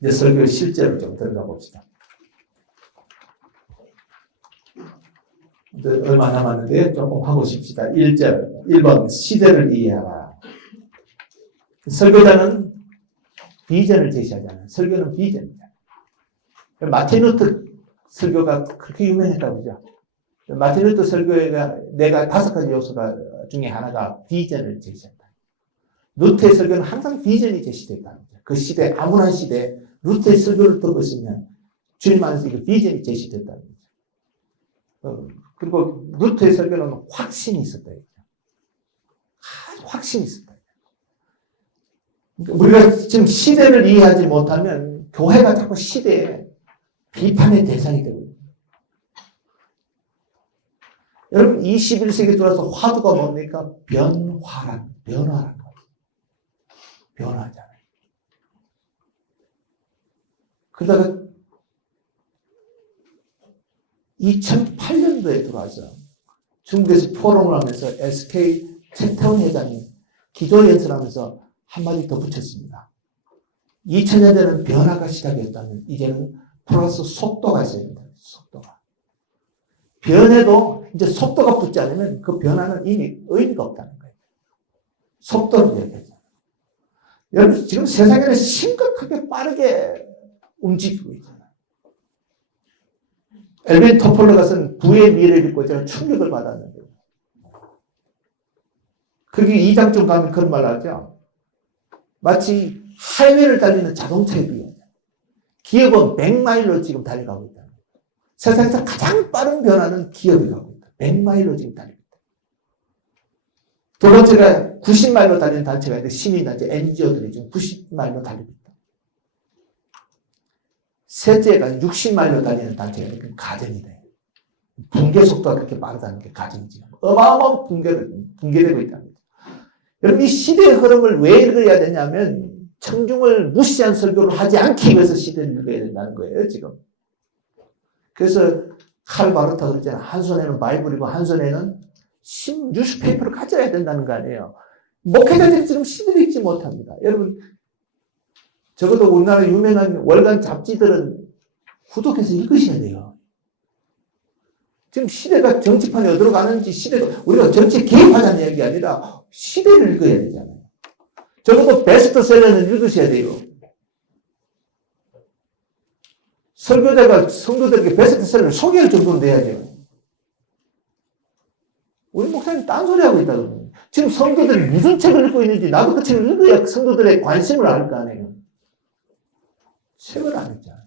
이제 설교 실제로 좀 들어가 봅시다. 얼마 남았는데 조금 하고 싶시다. 1절, 1번, 시대를 이해하라. 설교자는 비전을 제시하잖아요. 설교는 비전입니다. 마틴 루터 설교가 그렇게 유명했다고 그러죠. 마틴 루터 설교가 내가 5가지 요소가 중에 하나가 비전을 제시한다. 루터의 설교는 항상 비전이 제시됐다는 거죠. 그 시대, 아무나 한 시대에 루터의 설교를 듣고 있으면 주님 안에서 이 비전이 제시됐다는 거죠. 그리고 루터의 설교는 확신이 있었다. 아주 확신이 있었다. 우리가 지금 시대를 이해하지 못하면 교회가 자꾸 시대에 비판의 대상이 되고 있습니다. 여러분 21세기 들어와서 화두가 뭡니까? 변화란 거예요. 변화잖아요. 그러다가 2008년도에 들어와서 중국에서 포럼을 하면서 SK 최태원 회장이 기조연설하면서 한마디 덧붙였습니다. 2000년대는 변화가 시작이었다면 이제는 플러스 속도가 있어야 된다. 속도가. 변해도 이제 속도가 붙지 않으면 그 변화는 이미 의미가 없다는 거예요. 속도를 얘기하잖아요. 여러분 지금 세상에는 심각하게 빠르게 움직이고 있잖아요. 엘빈 토폴러가 쓴 부의 미래를 읽고 제가 충격을 받았는데 그게 2장쯤 가면 그런 말을 하죠. 마치 하이웨이를 달리는 자동차에 비해 기업은 100마일로 지금 달려가고 있다. 세상에서 가장 빠른 변화는 기업이 가고 있다. 100마일로 지금 달리고 있다. 두 번째가 90마일로 달리는 단체가 있는데 시민단체, NGO들이 지금 90마일로 달리고 있다. 셋째가 60마일로 달리는 단체가 있는데 가정이 돼. 붕괴 속도가 그렇게 빠르다는 게 가정이지. 어마어마한 붕괴되고 있다는 거죠. 여러분 이 시대의 흐름을 왜 읽어야 되냐면 청중을 무시한 설교를 하지 않기 위해서 시대를 읽어야 된다는 거예요, 지금. 그래서 칼 바르타가 그랬잖아요. 한 손에는 바이블이고 한 손에는 뉴스페이퍼를 가져야 된다는 거 아니에요. 목회자들이 지금 시대를 읽지 못합니다. 여러분, 적어도 우리나라 유명한 월간 잡지들은 구독해서 읽으셔야 돼요. 지금 시대가 정치판이 어디로 가는지 우리가 정치에 개입하자는 얘기가 아니라 시대를 읽어야 되잖아요. 적어도 베스트셀러는 읽으셔야 돼요. 설교자가 성도들에게 베스트셀러를 소개할 정도는 돼야죠. 우리 목사님 딴소리 하고 있다고. 지금 성도들이 무슨 책을 읽고 있는지 나도 그 책을 읽어야 성도들의 관심을 알 거 아니에요. 책을 안 읽잖아요.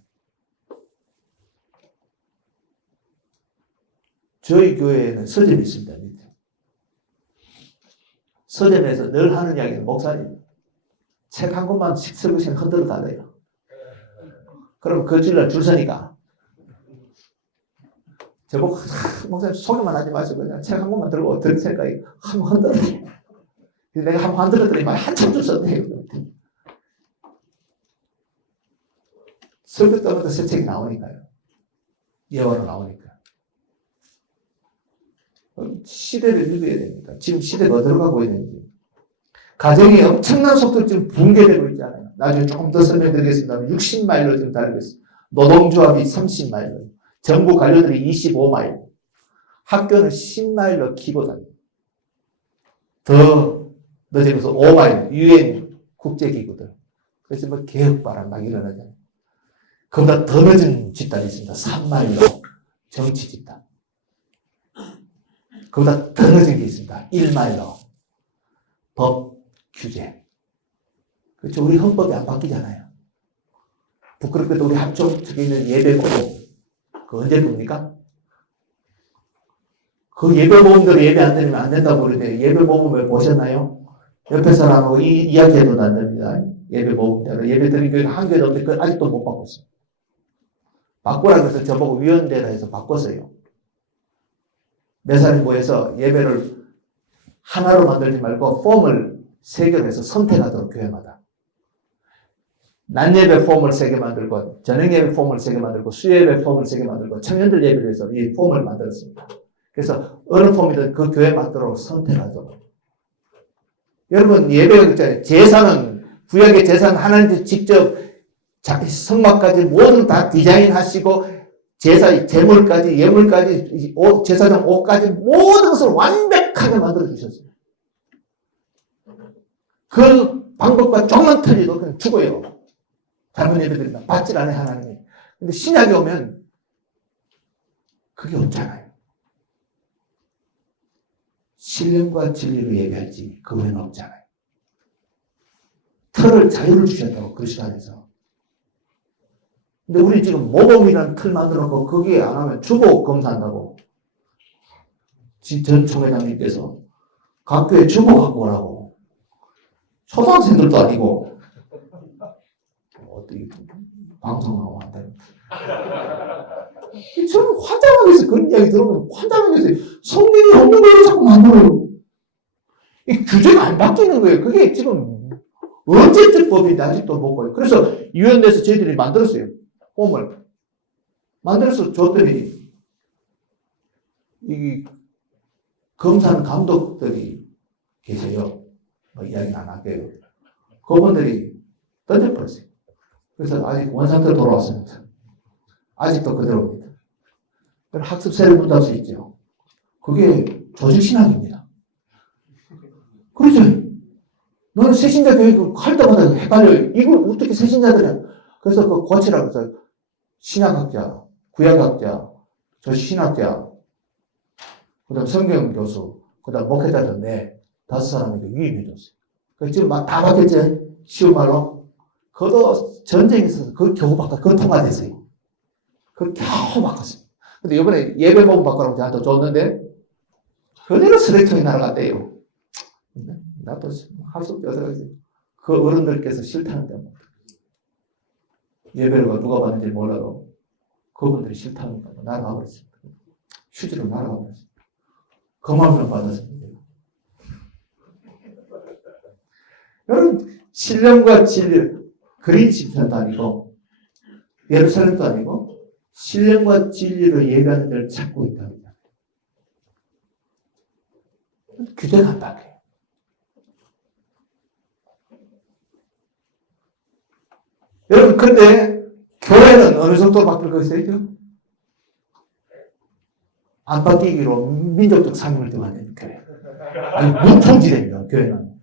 저희 교회에는 서점이 있습니다. 서점에서 늘 하는 이야기는 목사님 책 한 권만씩 설교시간 흔들어 달래요. 그럼 그 주일날 줄 서니까 저보고 목사님 소개만 하지 마시고 그냥 책 한 권만 들고 들을 테니까 한번 흔들어. 내가 한번 흔들었더니 한참 줄 섰네요. 설교 때마다 새 책이 나오니까요. 예화로 나오니까. 시대를 읽어야 됩니다. 지금 시대가 어디로 가고 있는지. 가정이 엄청난 속도로 지금 붕괴되고 있잖아요. 나중에 조금 더 설명드리겠습니다. 60마일로 지금 달리고 있습니다. 노동조합이 30마일로, 정부 관료들이 25마일, 학교는 10마일로 키고 다닙니다. 더 늦어서 5마일, UN 국제기구들. 그래서 뭐 개혁바람 막 일어나잖아요. 그보다 더 늦은 집단이 있습니다. 3마일로 정치 집단. 그보다 더 늦은 게 있습니다. 1마일로 법 규제. 그렇죠. 우리 헌법이 안 바뀌잖아요. 부끄럽게도 우리 한쪽에 있는 예배 모임. 그 언제 봅니까? 그 예배 모임대로 예배 안 되면 안 된다고 그러는데 예배 모임을 보셨나요? 옆에 사람하고 이야기해도 안 됩니다. 예배 모임대로. 예배 드린 교회가 한 교회도 없는데 그걸 아직도 못 바꿨어요. 바꾸라고 해서 저보고 위원대라 해서 바꿨어요. 몇 사람이 모여서 예배를 하나로 만들지 말고 폼을 3개로 해서 선택하도록 교회마다. 낮예배 폼을 3개 만들고 저녁예배 폼을 3개 만들고 수요예배 폼을 3개 만들고 청년들 예배를 해서 이 폼을 만들었습니다. 그래서 어느 폼이든 그 교회 맞도록 선택하도록. 여러분 예배가 있잖아요. 제사는 구약의 재산 하나님께 직접 성막까지 모든 다 디자인하시고 제사, 제물까지, 예물까지, 제사장 옷까지 모든 것을 완벽하게 만들어 주셨어요. 그 방법과 조금만 틀리도 그냥 죽어요. 잘못 예배드린다. 받질 않아요, 하나님이. 근데 신약에 오면 그게 없잖아요. 신령과 진리로 예배할지 그 외에는 없잖아요. 틀을 자유를 주셨다고 그리스도 안에서. 근데 우리 지금 모범이라는 틀 만들어놓고 거기에 안 하면 주보 검사한다고. 전 총회장님께서 각 교회 주보 갖고 오라고. 초등학생들도 아니고 어떻게 방송 나왔다. 저는 환장하겠어요. 그런 이야기 들으면 환장하겠어요. 성경이 없는 걸 자꾸 만들어요. 이 규제가 안 바뀌는 거예요. 그게 지금 언제적 법인지 아직도 못 봐요. 그래서 유엔에서 저희들이 만들었어요. 홈을 만들어서 줬더니 이 검사하는 감독들이 계세요. 뭐 이야기는 안 할게요. 그분들이 던져버렸어요. 그래서 아직 원상태로 돌아왔습니다. 아직도 그대로입니다. 학습세를 문답할 수 있죠. 그게 조직신학입니다. 그렇죠. 너는 새신자 교육 할 때마다 헷갈려요. 이걸 어떻게 새신자들이야. 그래서 그 고치라고 해서 신학학자, 구약학자, 저 신학자, 그 다음 성경 교수, 그 다음 목회자들 네, 5사람에게 위임해줬어요. 그 지금 막 다 바뀌었지? 쉬운 말로. 그것도 전쟁이 있어서 그걸 겨우 그거 통과됐어요. 그걸 겨우 바꿨어요. 근데 이번에 예배 모금 바꾸라고 저한테 줬는데, 그대로 쓰레기통에 날아갔대요. 나도 할 수 없어서 그 어른들께서 싫다는데 뭐. 예배를 누가 받는지 몰라도 그분들이 싫다니까 날아가 버렸습니다. 휴지로 날아가 버렸습니다. 그만큼 받았습니다. 여러분, 신령과 진리, 그린 집단도 아니고 예루살렘도 아니고 신령과 진리로 예배하는 데를 찾고 있답니다. 규제가 안 바뀌어요. 여러분, 근데 교회는 어느 정도로 바뀔 거 있어요? 안 바뀌기로 민족적 상임을 등하는 교회. 아니, 무통지됩니다, 교회는.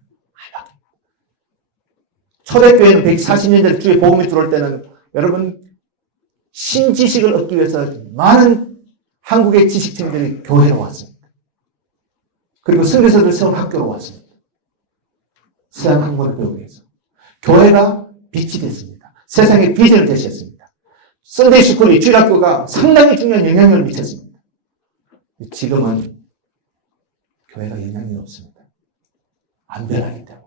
초대교회는 140년 전에 주의 복음이 들어올 때는 여러분, 신지식을 얻기 위해서 많은 한국의 지식층들이 교회로 왔습니다. 그리고 선교사들 세운 학교로 왔습니다. 서양 학문을 배우기 위해서. 교회가 빛이 됐습니다. 세상에 비전을 제시했습니다. 썬데이 스쿨이 주일학교가 상당히 중요한 영향력을 미쳤습니다. 지금은 교회가 영향이 없습니다. 안 변하기 때문에.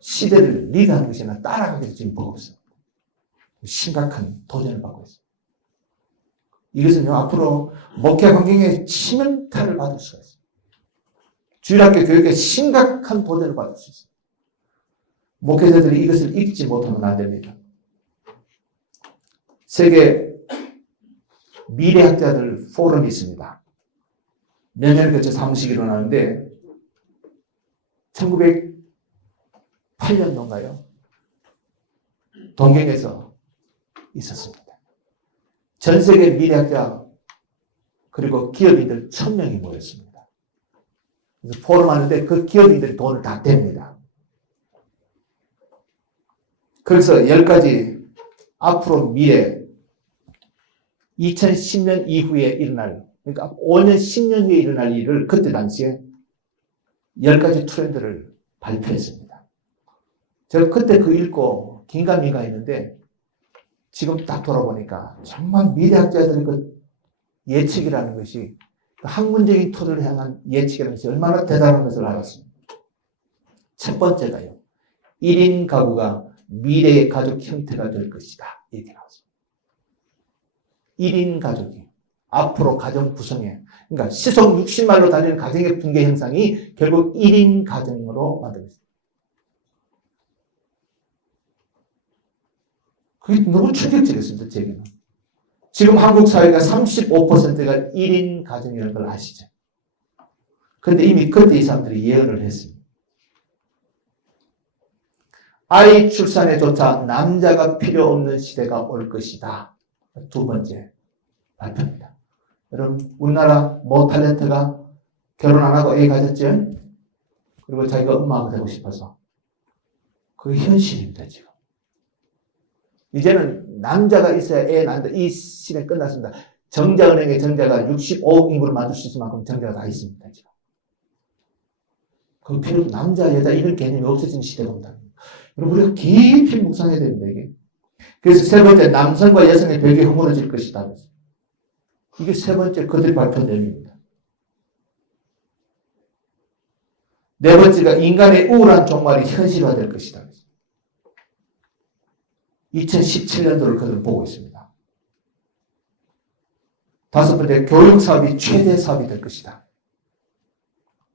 시대를 리드하는 것이 아니라 따라가기도 지금 버겁습니다. 심각한 도전을 받고 있습니다. 이것은요, 앞으로 목회 환경에 치명타를 받을 수가 있습니다. 주일학교 교육에 심각한 도전을 받을 수 있습니다. 목회자들이 이것을 읽지 못하면 안 됩니다. 세계 미래학자들 포럼이 있습니다. 몇 년을 거쳐 사무실이 일어나는데 1908년도인가요? 동경에서 있었습니다. 전 세계 미래학자 그리고 기업인들 1000명이 모였습니다. 그래서 포럼 하는데 그 기업인들이 돈을 다 댑니다. 그래서 10가지 앞으로 미래 2010년 이후에 일어날, 그러니까 5년, 10년 후에 일어날 일을 그때 당시에 10가지 트렌드를 발표했습니다. 제가 그때 그 읽고 긴가민가했는데 지금 딱 돌아보니까 정말 미래학자들의 그 예측이라는 것이 학문적인 토대를 향한 예측이라는 것이 얼마나 대단한 것을 알았습니다. 첫 번째가요. 1인 가구가 미래의 가족 형태가 될 것이다. 이렇게 나왔습니다. 1인 가족이 앞으로 가정 구성에, 그러니까 시속 60마일로 달리는 가정의 붕괴 현상이 결국 1인 가정으로 만들어졌습니다. 그게 너무 충격적이었습니다, 제게는. 지금 한국 사회가 35%가 1인 가정이라는 걸 아시죠? 그런데 이미 그때 이 사람들이 예언을 했습니다. 아이 출산에조차 남자가 필요 없는 시대가 올 것이다. 두 번째 발표입니다. 여러분, 우리나라 모 탤런트가 결혼 안 하고 애 가졌죠? 그리고 자기가 엄마가 되고 싶어서. 그게 현실입니다, 지금. 이제는 남자가 있어야 애 낳는다. 이 시대 끝났습니다. 정자은행의 정자가 65억 인구를 만들 수 있을 만큼 정자가 다 있습니다, 지금. 그 필요 남자, 여자 이런 개념이 없어지는 시대가 온다. 여러분, 우리가 깊이 묵상해야 됩니다, 이게. 그래서 세 번째, 남성과 여성의 벽이 허물어질 것이다. 이게 세 번째 그들이 발표 내용입니다. 네 번째가 인간의 우울한 종말이 현실화될 것이다. 2017년도를 그들은 보고 있습니다. 다섯 번째, 교육 사업이 최대 사업이 될 것이다.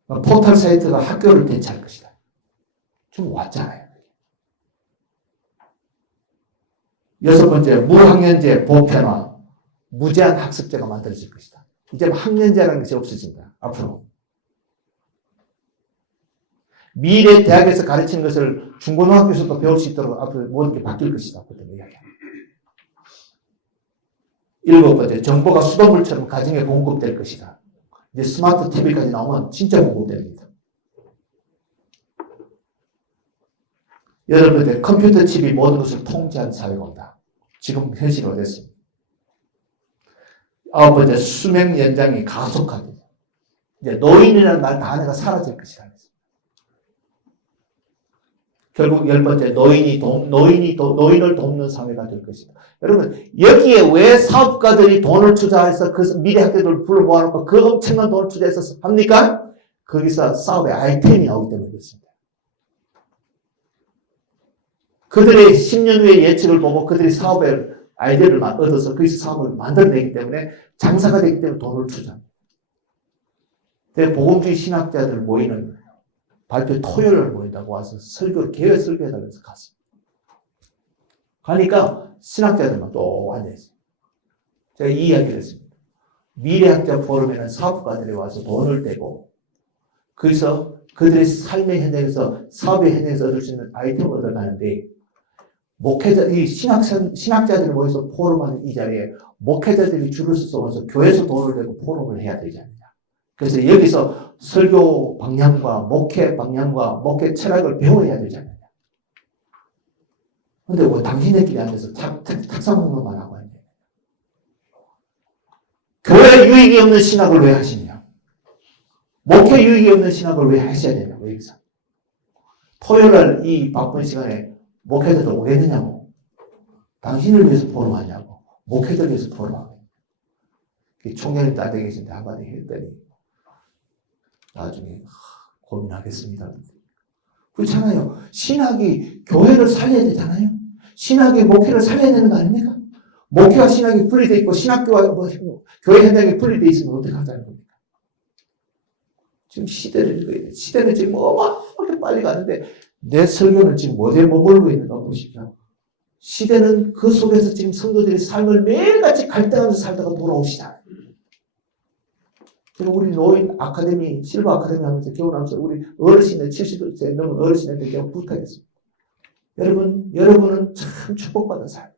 포털 사이트가 학교를 대체할 것이다. 좀 왔잖아요. 여섯 번째, 무학년제 보편화, 무제한 학습제가 만들어질 것이다. 이제 학년제라는 것이 없어진다. 앞으로. 미래 대학에서 가르치는 것을 중고등학교에서도 배울 수 있도록 앞으로 모든 게 바뀔 것이다. 그렇게 이야기합니다. 일곱 번째, 정보가 수돗물처럼 가정에 공급될 것이다. 이제 스마트 TV까지 나오면 진짜 공급됩니다. 여덟 번째, 컴퓨터 칩이 모든 것을 통제하는 사회가 온다. 지금 현실화 됐습니다. 아홉 번째, 수명 연장이 가속화됩니다. 이제 노인이라는 말 단어가 사라질 것이다. 결국 열 번째, 노인을 돕는 사회가 될 것이다. 여러분, 여기에 왜 사업가들이 돈을 투자해서 그 미래 학교들을 불러 모아놓고 그 엄청난 돈을 투자해서 합니까? 거기서 사업의 아이템이 나오기 때문에 그렇습니다. 그들의 10년 후의 예측을 보고 그들이 사업의 아이디어를 얻어서 거기서 사업을 만들어내기 때문에 장사가 되기 때문에 돈을 투자합니다. 복음주의 신학자들 모이는 발표 토요일을 모인다고 와서 개회 설교해달라고 해서 갔습니다. 가니까 신학자들만 또 앉아있어요. 제가 이 이야기를 했습니다. 미래학자 포럼에는 사업가들이 와서 돈을 떼고 거기서 그들의 삶의 현장에서 사업의 현장에서 얻을 수 있는 아이템을 얻어가는데 목회자, 이 신학자들이 모여서 포럼하는 이 자리에 목회자들이 줄을 서서 와서 교회에서 돈을 내고 포럼을 해야 되지 않느냐. 그래서 여기서 설교 방향과 목회 방향과 목회 철학을 배워야 되지 않느냐. 근데 왜 당신네끼리 앉아서 탁상 공부만 하고 있냐. 교회 유익이 없는 신학을 왜 하시냐. 목회 유익이 없는 신학을 왜 하셔야 되냐고, 여기서. 토요일날 이 바쁜 시간에 목회자들 오겠느냐고. 당신을 위해서 포럼하냐고. 목회자를 위해서 포럼하고. 총장님 딸 되 계신데 한마디 했더니 나중에 고민하겠습니다. 그렇잖아요. 신학이 교회를 살려야 되잖아요. 신학이 목회를 살려야 되는 거 아닙니까? 목회와 신학이 분리되어 있고 신학교와 교회 현장이 분리되어 있으면 어떻게 하자는 겁니까? 지금 시대는 지금 어마어마하게 빨리 가는데 내 설교는 지금 어디에 머물고 있는가 보십시오. 시대는 그 속에서 지금 성도들의 삶을 매일같이 갈등하면서 살다가 돌아오시잖아요. 우리 노인 아카데미, 실버 아카데미 하면서 개원하면서 우리 어르신들 70세 넘은 어르신한테 제가 부탁했습니다. 여러분은 참 축복받은 삶.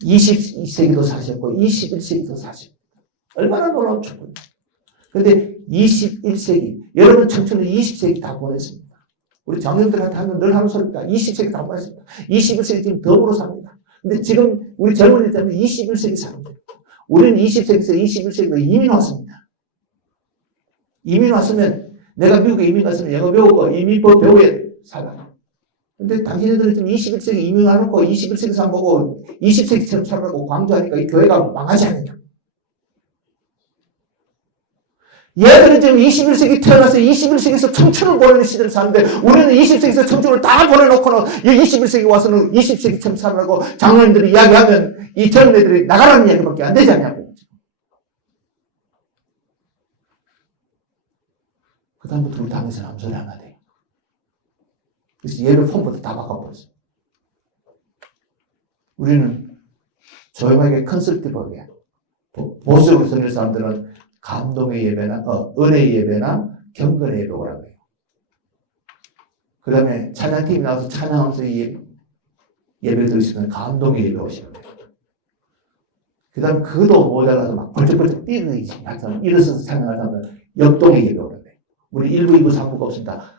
22세기도 사셨고 21세기도 사십니다. 얼마나 놀라운 축복입니다. 그런데 21세기, 여러분 청춘은 20세기 다 보냈습니다. 우리 장년들한테 하면 늘 하는 소리입니다. 20세기 다 보냈습니다. 21세기 지금 덤으로 삽니다. 근데 지금 우리 젊은이들 때문에 21세기 삽니다. 우리는 20세기에서 21세기로 이민 왔습니다. 이민 왔으면 내가 미국에 이민 갔으면 영어 배우고 이민법 배우게 살아. 근데 당신들은 지금 21세기 이민 와놓고 21세기 사람 보고 20세기처럼 살아라고 강조하니까 이 교회가 망하지 않느냐. 얘들은 지금 21세기 태어나서 21세기에서 청춘을 보내는 시대를 사는데 우리는 20세기에서 청춘을 다 보내놓고는 21세기 와서는 20세기처럼 살아라고 장로님들이 이야기하면 이 젊은 애들이 나가라는 이야기밖에 안 되지 않냐고. 그 다음부터 우리 당에서는 아무 소리 안 하대요. 그래서 예배 폼부터 다 바꿔버렸어요. 우리는 조용하게 컨설티브하게 보수적으로 섬기는 사람들은 감동의 예배나 은혜의 예배나 경건의 예배 오라고 해요. 그 다음에 찬양팀이 나와서 찬양하면서 예배 드리시면 감동의 예배 오시면 돼요. 그 다음에 그것도 모자라서 막 벌쩍벌쩍 뛰는 사람, 일어서서 찬양하는 사람은 역동의 예배 오는 거예요. 우리 1부, 2부, 3부가 없습니다.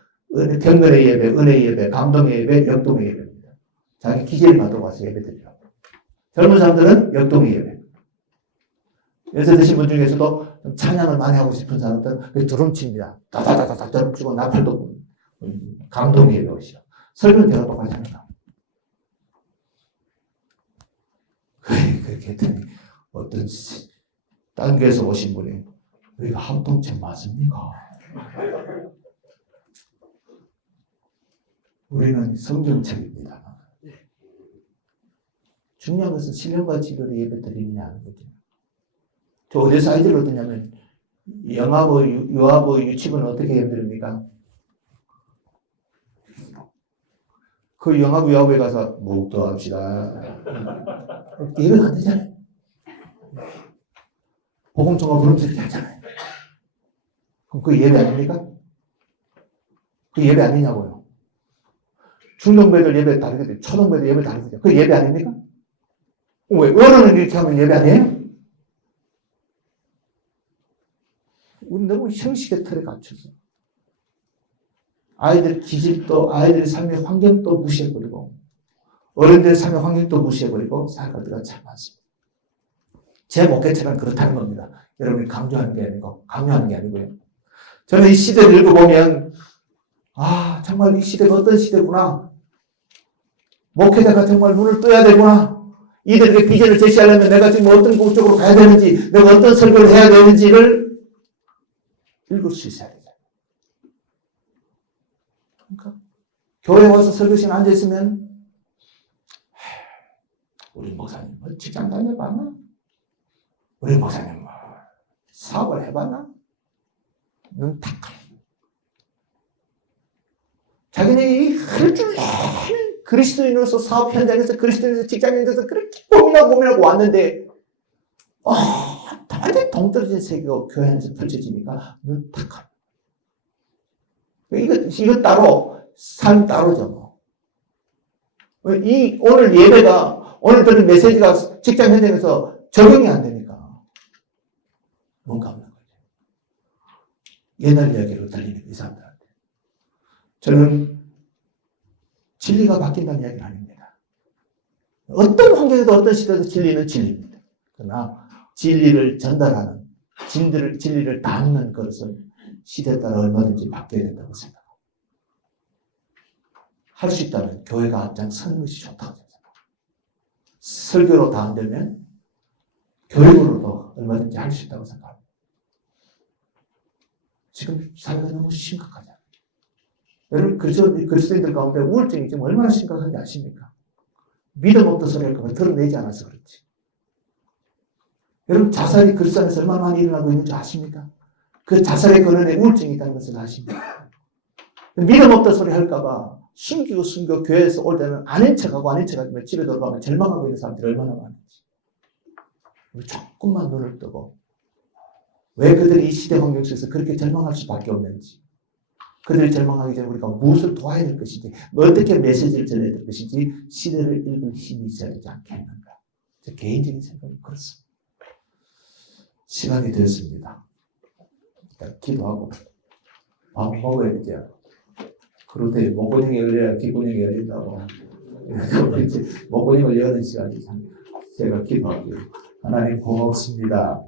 경건의 예배, 은혜의 예배, 감동의 예배, 역동의 예배입니다. 자기 기재를 받고 와서 예배 드리라고. 젊은 사람들은 역동의 예배. 연세 드신 분 중에서도 좀 찬양을 많이 하고 싶은 사람들은 두rum칩니다. 다다다다다 두rum치고 나팔도 감동의 예배 오시죠. 설교는 제가 똑같이 합니다. 그렇게 했더니 어떤 딴 교회에서 오신 분이 여기가 합동체 맞습니까? 우리는 성경책입니다. 중요한 것은 신령과 지도를 예배 드리느냐 하는 거죠. 저 어디서 아이디어를 얻었냐면 영하고 유하고 유치부는 어떻게 예배 드립니까? 그 영하고 유하고에 가서 묵도합시다. 예배가 안 되잖아요. 복음성과 부름스럽게 하잖아요. 그럼 그 예배 아닙니까? 그 예배 아니냐고요. 중동배들 예배 다르게 돼요. 초동배들 예배 다르게 돼요. 그 예배 아닙니까? 왜? 어른은 이렇게 하면 예배 아니에요? 우리 너무 형식의 틀에 갇혀서 아이들 기질도 아이들의 삶의 환경도 무시해버리고 어른들의 삶의 환경도 무시해버리고 살아갈 때가 참 많습니다. 제 목회처럼 그렇다는 겁니다. 여러분이 강조하는 게 아니고 강요하는 게 아니고요. 저는 이 시대를 읽어보면 정말 이 시대가 어떤 시대구나. 목회자가 정말 눈을 떠야 되구나. 이들에게 비전을 제시하려면 내가 지금 어떤 쪽으로 가야 되는지, 내가 어떤 설교를 해야 되는지를 읽을 수 있어야 되잖아요. 그러니까 교회 와서 설교 시간 앉아있으면 우리 목사님 직장 다녀봤나? 우리 목사님 사업을 해봤나? 눈 탁. 자기네 할 줄 그리스도인으로서 사업 현장에서 그리스도인으로서 직장인으로서 그렇게 고민하고 왔는데 완전히 동떨어진 세계가 교회 안에서 펼쳐지니까 눈 탁. 이거 따로 삶 따로죠. 뭐. 오늘 예배가 오늘 들은 메시지가 직장 현장에서 적용이 안 되니까 뭔가 없는 거죠. 옛날 이야기로 들리는 이 사람들한테. 저는 진리가 바뀐다는 이야기는 아닙니다. 어떤 환경에도 어떤 시대에도 진리는 진리입니다. 그러나 진리를 전달하는, 진리를 담는 것은 시대에 따라 얼마든지 바뀌어야 된다고 생각합니다. 할 수 있다면 교회가 앞장서는 것이 좋다고 생각합니다. 설교로 다 안 되면 교육으로도 얼마든지 할 수 있다고 생각합니다. 지금 사회가 너무 심각하잖아요. 여러분, 그리스도인들 가운데 우울증이 지금 얼마나 심각한지 아십니까? 믿음 없다 소리 할까봐 드러내지 않아서 그렇지. 여러분, 자살이 그리스도 안에서 얼마나 많이 일어나고 있는지 아십니까? 그 자살의 근원에 우울증이 있다는 것을 아십니까? 믿음 없다 소리 할까봐 숨기고 교회에서 올 때는 아닌 척하고 집에 돌아가면 절망하고 있는 사람들이 얼마나 많은지. 우리 조금만 눈을 뜨고 왜 그들이 이 시대 환경 속에서 그렇게 절망할 수밖에 없는지, 그들이 절망하기 전에 우리가 무엇을 도와야 될 것인지, 어떻게 메시지를 전해야 될 것인지 시대를 읽을 힘이 있어야 되지 않겠는가. 제 개인적인 생각은 그렇습니다. 시간이 됐습니다. 기도하고 밥 먹어야 되죠. 그런데 목구멍이 열려야 귓구멍이 열린다고. 목구멍을 여는 시간이 제가 기도하고요. 하나님 고맙습니다.